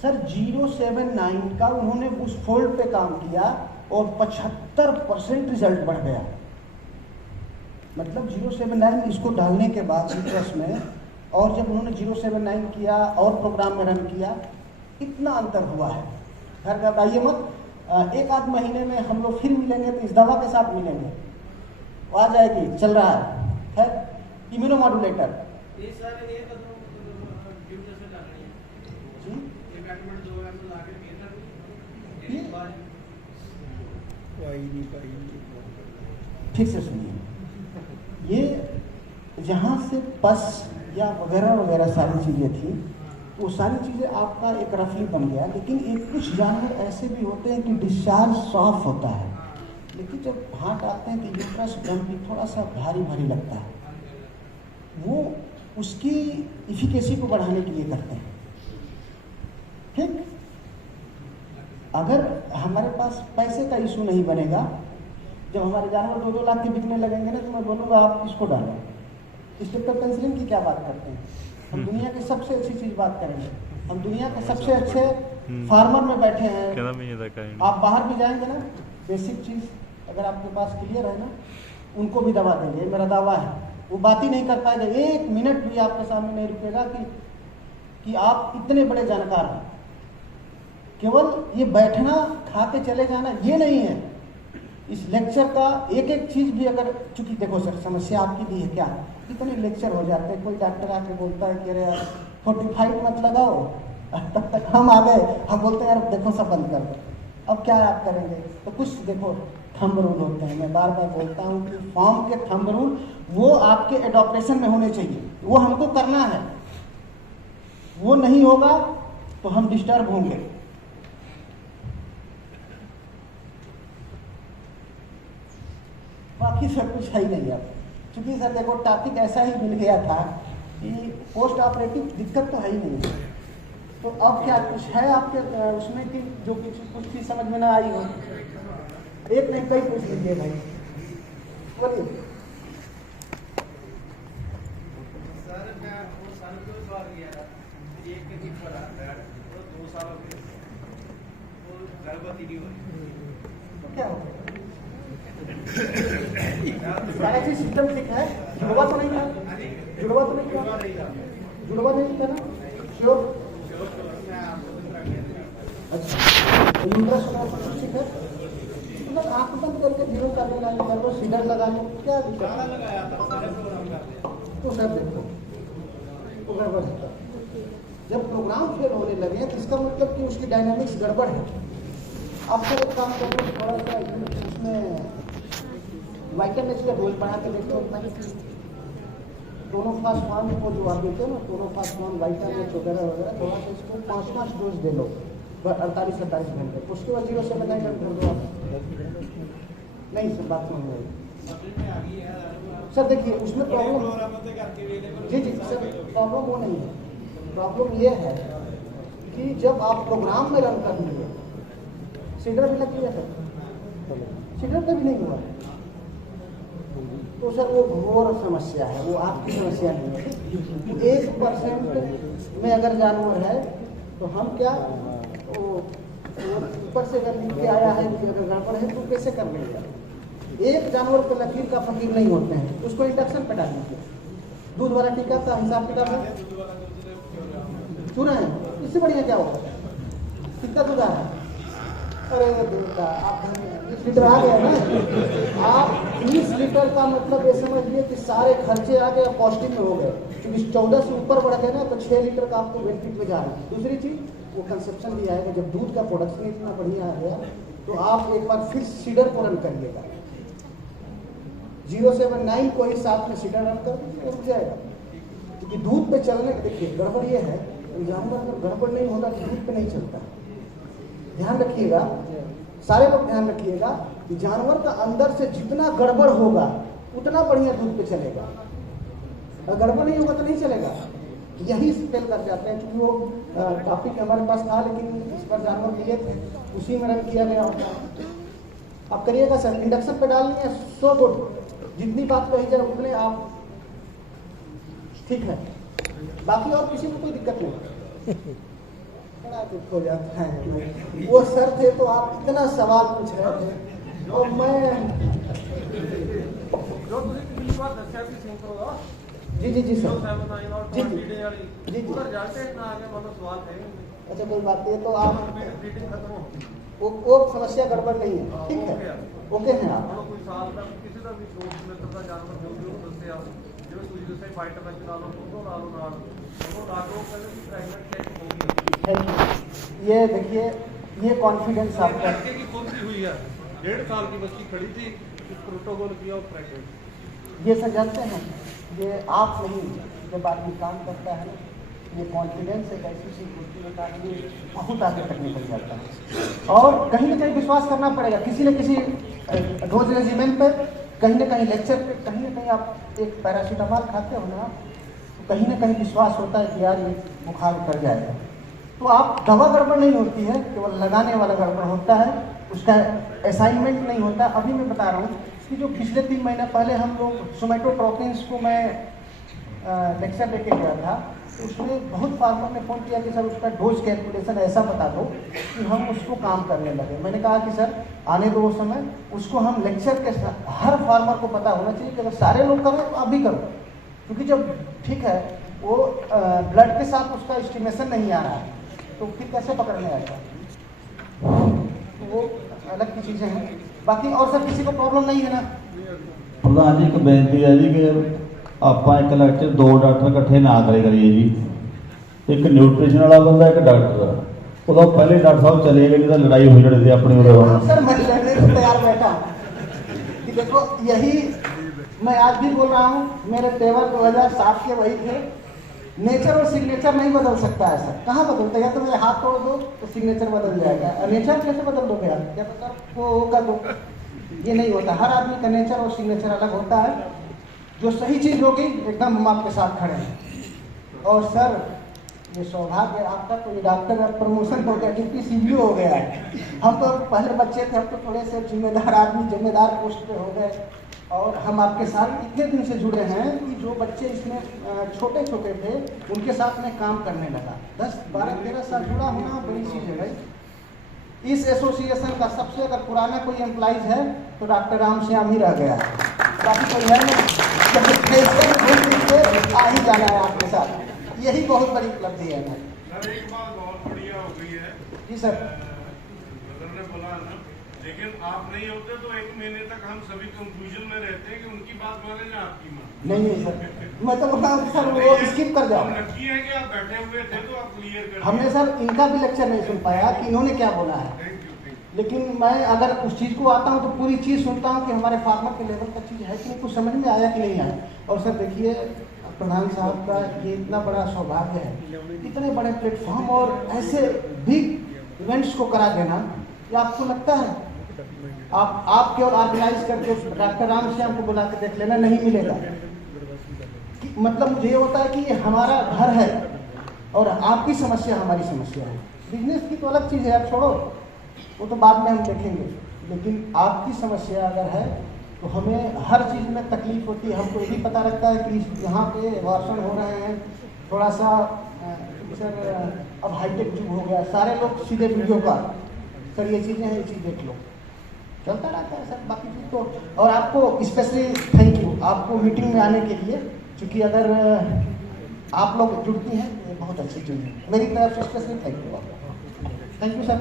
सर 079 का उन्होंने उस फोल्ड पे काम किया और 75% रिजल्ट बढ़ गया। मतलब 079 इसको डालने के बाद यूट्रस में, और जब उन्होंने 079 किया और प्रोग्राम में रन किया, इतना अंतर हुआ है। घर घबराइए मत, एक आध महीने में हम लोग फिर मिलेंगे तो इस दवा के साथ मिलेंगे, वो आ जाएगी, चल रहा है इम्यूनोमॉड्यूलेटर। ठीक से सुनिए, ये जहाँ से पस या वगैरह वगैरह सारी चीज़ें थी, वो सारी चीज़ें आपका एक रफली बन गया। लेकिन एक कुछ जानवर ऐसे भी होते हैं कि डिस्चार्ज सॉफ्ट होता है, लेकिन जब हाथ आते हैं कि यूट्रस डंपी थोड़ा सा भारी भारी लगता है, वो उसकी इफिकेसी को बढ़ाने के लिए करते हैं। ठीक, अगर हमारे पास पैसे का इशू नहीं बनेगा, जब हमारे जानवर 2-2 लाख के बिकने लगेंगे ना, तो मैं बोलूँगा आप इसको डालो। स्ट्रेप्टोपेनिसिलिन की क्या बात करते हैं? हम दुनिया की सबसे अच्छी चीज़ बात करेंगे। हम दुनिया के सबसे अच्छे फार्मर में बैठे हैं। आप बाहर भी जाएंगे ना, बेसिक चीज़ अगर आपके पास क्लियर है ना, उनको भी दवा देंगे, मेरा दावा है। वो बात ही नहीं कर पाएगा, 1 मिनट भी आपके सामने नहीं रुकेगा कि आप इतने बड़े जानकार हैं। केवल ये बैठना, खा के चले जाना ये नहीं है। इस लेक्चर का एक एक चीज़ भी, अगर चूंकि देखो सर, समस्या आपकी भी है क्या, इतने लेक्चर हो जाते हैं, कोई डॉक्टर आके बोलता है कि अरे यार 45 मत लगाओ, तब तक हम आ गए, हम बोलते हैं यार देखो सब बंद कर दो। अब क्या आप करेंगे? तो कुछ देखो थंब रूल होते हैं, मैं बार बार बोलता हूँ कि फॉर्म के थंब रूल वो आपके एडॉप्टेशन में होने चाहिए, वो हमको करना है। वो नहीं होगा तो हम डिस्टर्ब होंगे। बाकी सब कुछ है ही नहीं। अब चूंकि सर देखो टॉपिक ऐसा ही मिल गया था कि पोस्ट ऑपरेटिव दिक्कत तो है ही नहीं, तो अब क्या कुछ है आपके उसमें कि जो कुछ चीज समझ में ना आई हो? एक नहीं कई पूछ लीजिए भाई, बोलिए। सर मैं वो साल को सवाल किया था, एक के दिन पर आता है तो 2 सालों के वो गर्भवती नहीं हुई तो क्या होगा? सारा चीज सिस्टम ठीक है, जुड़वा तो नहीं था, जुड़वा तो नहीं था, जुड़वा नहीं था ना, श्योर। अच्छा, तो यूट्रस ठीक है, मतलब आँख बंद करके जीरो करने लगा लो, सीडर लगा लो, क्या लगाया था सारे प्रोग्राम का। तो सर देखो तो गड़बड़ है। जब प्रोग्राम फेल होने लगे तो इसका मतलब कि उसकी डायनामिक्स गड़बड़ है। अब सर एक काम करो, थोड़ा सा उसमें वाइटामिन का डोज बढ़ा के देखो। क्लोरोफास्फान को जो आप देते हो ना, क्लोरोफास्फान वाइटामिन वगैरह वगैरह, थोड़ा सा इसको 5-5 डोज दे लो 48-48 घंटे, उसके बाद 0 से 9 घंटे कर दो आप। नहीं सर बात समझ में आई सर। देखिए उसमें प्रॉब्लम, जी सर प्रॉब्लम वो नहीं है, प्रॉब्लम ये है कि जब आप प्रोग्राम में रन कर लिए, सीडर भी लग गया सर, सीडर का भी नहीं हुआ, तो सर वो घोर समस्या है, वो आपकी समस्या नहीं है। 1% में अगर जानवर है तो हम क्या ऊपर से अगर लिख के आया है कि अगर गड़बड़ है तो कैसे कर लेंगे? एक जानवर पे लकीर का फकीर नहीं होते हैं, उसको इंडक्शन पे डाल दीजिए। दूध वाला टीका का हिसाब किताब है, चूना है, इससे बढ़िया क्या होगा? कितना दूध आ रहा है? अरे बेटा आप 20 लीटर आ गया ना, आप 20 लीटर का मतलब ये समझिए कि सारे खर्चे आ गए, पौष्टिक में हो गए। क्योंकि 14 से ऊपर बढ़ गए ना तो 6 लीटर का आपको बेनिफिट में जा रहा है। दूसरी चीज वो कंसेप्शन भी आएगा, जब दूध का प्रोडक्शन इतना बढ़िया आ गया तो आप एक बार फिर सीडर को रन करिएगा, 079 को ही साथ में सीडर रन कर दीजिए, रुक जाएगा। क्योंकि दूध पे चलने, देखिए गड़बड़ ये है, जानवर अगर गड़बड़ नहीं होगा तो दूध पे नहीं चलता। ध्यान रखिएगा, सारे लोग ध्यान रखिएगा कि जानवर का अंदर से जितना गड़बड़ होगा उतना बढ़िया दूध पे चलेगा, और गड़बड़ नहीं होगा तो नहीं चलेगा। यही फेल कर जाते हैं, क्योंकि वो टॉपिक हमारे पास था लेकिन इस पर जानवर लिए थे, उसी में रन किया गया होता। आप करिएगा सर, इंडक्शन पे डाल लिए, सो गुड, जितनी बात कही जाए उतने आप ठीक है, बाकी और किसी को कोई दिक्कत नहीं। बड़ा दुख हो जाता है। वो सर थे तो आप इतना सवाल पूछ रहे थे और मैं जो ਤੁਸੀਂ ਪਿਛਲੀ ਵਾਰ ਦੱਸਿਆ ਸੀ ਸਿੰਕਰੋ ਦਾ जी जी जी सर 079 और जी, 20 डे वाली जी, जी। ਉਹਦਾ ਰਿਜ਼ਲਟ ਇतना आ गया मतलब सवाल थे अच्छा कोई बात नहीं है, तो आप रीडिंग खत्म हो गई वो समस्या गड़बड़ नहीं है, ठीक है, ओके हैं आप। ਮਤਲਬ ਕੋਈ ਸਾਲ ਦਾ ਕਿਸੇ ਦਾ ਵੀ ਦੋਸਤ ਮਿੱਤਰ ਦਾ ਜਾਨਵਰ ਜੋ ਵੀ ਉਹ ਦੱਸਿਆ ਜਿਵੇਂ ਤੁਸੀਂ ਦੱਸਿਆ ਫਾਈਟਰ ਵਿੱਚ ਲਾ ਲਓ ਉਹਨੂੰ ਲਾ ਲਓ ਨਾਲ ਉਹਨੂੰ ਲਾ ਕੇ ਉਹ ਕਹਿੰਦੇ ਵੀ ਪ੍ਰਾਈਵੇਟ ਚੈੱਕ ਹੋ ਗਈ थैंक यू। ये देखिए ये कॉन्फिडेंस आपका लड़के की कौन सी हुई है 1.5 साल की बच्ची खड़ी थी प्रोटोकॉल किया और प्रेग्नेंट ये सब जानते हैं, ये आप नहीं, जब आदमी काम करता है ना, ये कॉन्फिडेंस एक ऐसी चीज होती है कि आदमी बहुत आगे तक निकल जाता है। और कहीं ना कहीं विश्वास करना पड़ेगा किसी न किसी रोज रेजिमेंट पे, कहीं ना कहीं लेक्चर पे, कहीं ना कहीं आप एक पैरासीटामॉल खाते हो ना, तो कहीं ना कहीं विश्वास होता है कि यार ये बुखार उतर जाएगा। तो आप दवा गड़बड़ नहीं होती है, केवल लगाने वाला गड़बड़ होता है, उसका असाइनमेंट नहीं होता। अभी मैं बता रहा हूँ कि जो पिछले 3 महीने पहले हम लोग सोमेटोट्रोपिन्स को मैं लेक्चर लेके गया था, तो उसमें बहुत फार्मर ने फ़ोन किया कि सर उसका डोज कैलकुलेशन ऐसा बता दो कि हम उसको काम करने लगे। मैंने कहा कि सर आने दो उस समय, उसको हम लेक्चर के साथ हर फार्मर को पता होना चाहिए कि अगर सारे लोग करें तो आप भी करो, क्योंकि जब ठीक है वो ब्लड के साथ उसका एस्टिमेशन नहीं आ रहा है तो फिर कैसे पकड़ने आएगा, तो वो अलग की चीज़ें हैं। बाकी और सर किसी को प्रॉब्लम नहीं है ना? प्रधान जी एक बेनती है जी कि ਆਪਾਂ ਇੱਕ ਲੈਕਚਰ 2 ਡਾਕਟਰ ਇਕੱਠੇ ਨਾ ਕਰੀਏ ਜੀ, ਇੱਕ ਨਿਊਟ੍ਰੀਸ਼ਨ ਵਾਲਾ ਬੰਦਾ ਇੱਕ ਡਾਕਟਰ ਆ, ਉਦੋਂ ਪਹਿਲੇ ਡਾਕਟਰ ਸਾਹਿਬ ਚਲੇ गए नहीं तो लड़ाई हो जाती थी अपनी उधर। सर मैं लड़ने को तैयार बैठा कि देखो यही मैं आज भी बोल रहा हूँ, मेरे तेवर 2007 के वही थे। नेचर और सिग्नेचर नहीं बदल सकता है सर, कहाँ बदलता है? या तो मेरे हाथ तोड़ दो तो सिग्नेचर बदल जाएगा, और नेचर कैसे बदल दोगे आप? या तो सर वो कर दो, ये नहीं होता। हर आदमी का नेचर और सिग्नेचर अलग होता है। जो सही चीज़ होगी एकदम हम आपके साथ खड़े हैं। और सर ये सौभाग्य आपका, तो ये डॉक्टर का प्रमोशन हो गया, डिप्टी सीबीओ हो गया है। हम तो पहले बच्चे थे, हम तो थोड़े से जिम्मेदार आदमी जिम्मेदार पोस्ट पे हो गए, और हम आपके साथ इतने दिन से जुड़े हैं कि जो बच्चे इसमें छोटे छोटे थे उनके साथ में काम करने लगा। 10, 12, 13 साल जुड़ा होना बड़ी चीज़ है भाई। इस एसोसिएशन का सबसे अगर पुराना कोई एम्प्लॉइज है तो डॉक्टर रामश्याम ही रह गया है, बाकी कोई है नहीं। आ ही जाना है आपके साथ, यही बहुत बड़ी उपलब्धि है। सर एक बात बहुत बढ़िया हो गई है जी सर, ब्रदर ने बोला ना, लेकिन आप नहीं होते तो 1 महीने तक हम सभी कंफ्यूजन में रहते हैं कि उनकी बात माने या आपकी माने। नहीं सर, मैं तो बोल रहा हूँ सर वो स्किप कर जाओ। हम नक्की है कि आप बैठे हुए थे तो आप क्लियर कर हमने सर इनका भी लेक्चर नहीं सुन पाया कि इन्होंने क्या बोला है, थैंक यू। लेकिन मैं अगर उस चीज़ को आता हूँ तो पूरी चीज़ सुनता हूँ कि हमारे फार्मर के लेवल का चीज़ है कि नहीं, कुछ समझ में आया कि नहीं आया। और सर देखिए प्रधान साहब का ये इतना बड़ा सौभाग्य है, इतने बड़े प्लेटफॉर्म और ऐसे बिग इवेंट्स को करा देना, ये आपको लगता है आप केवल ऑर्गेनाइज करके डॉक्टर रामश्याम को बुला के देख लेना, नहीं मिलेगा। मतलब मुझे ये होता है कि ये हमारा घर है और आपकी समस्या हमारी समस्या है। बिजनेस की तो अलग चीज़ है, आप छोड़ो, वो तो बाद में हम देखेंगे, लेकिन आपकी समस्या अगर है तो हमें हर चीज़ में तकलीफ होती है। हमको ये भी पता लगता है कि यहाँ पे एबॉर्शन हो रहे हैं, थोड़ा सा सर अब हाईटेक युग हो गया, सारे लोग सीधे वीडियो का सर ये चीज़ें हैं, ये चीज़ देख लो, चलता रहता है सर। बाकी चीज़ तो, और आपको स्पेशली थैंक यू आपको मीटिंग में आने के लिए, क्योंकि अगर आप लोग जुड़ती हैं तो ये बहुत अच्छी चीज़ है। मेरी तरफ से स्पेशली थैंक यू सर।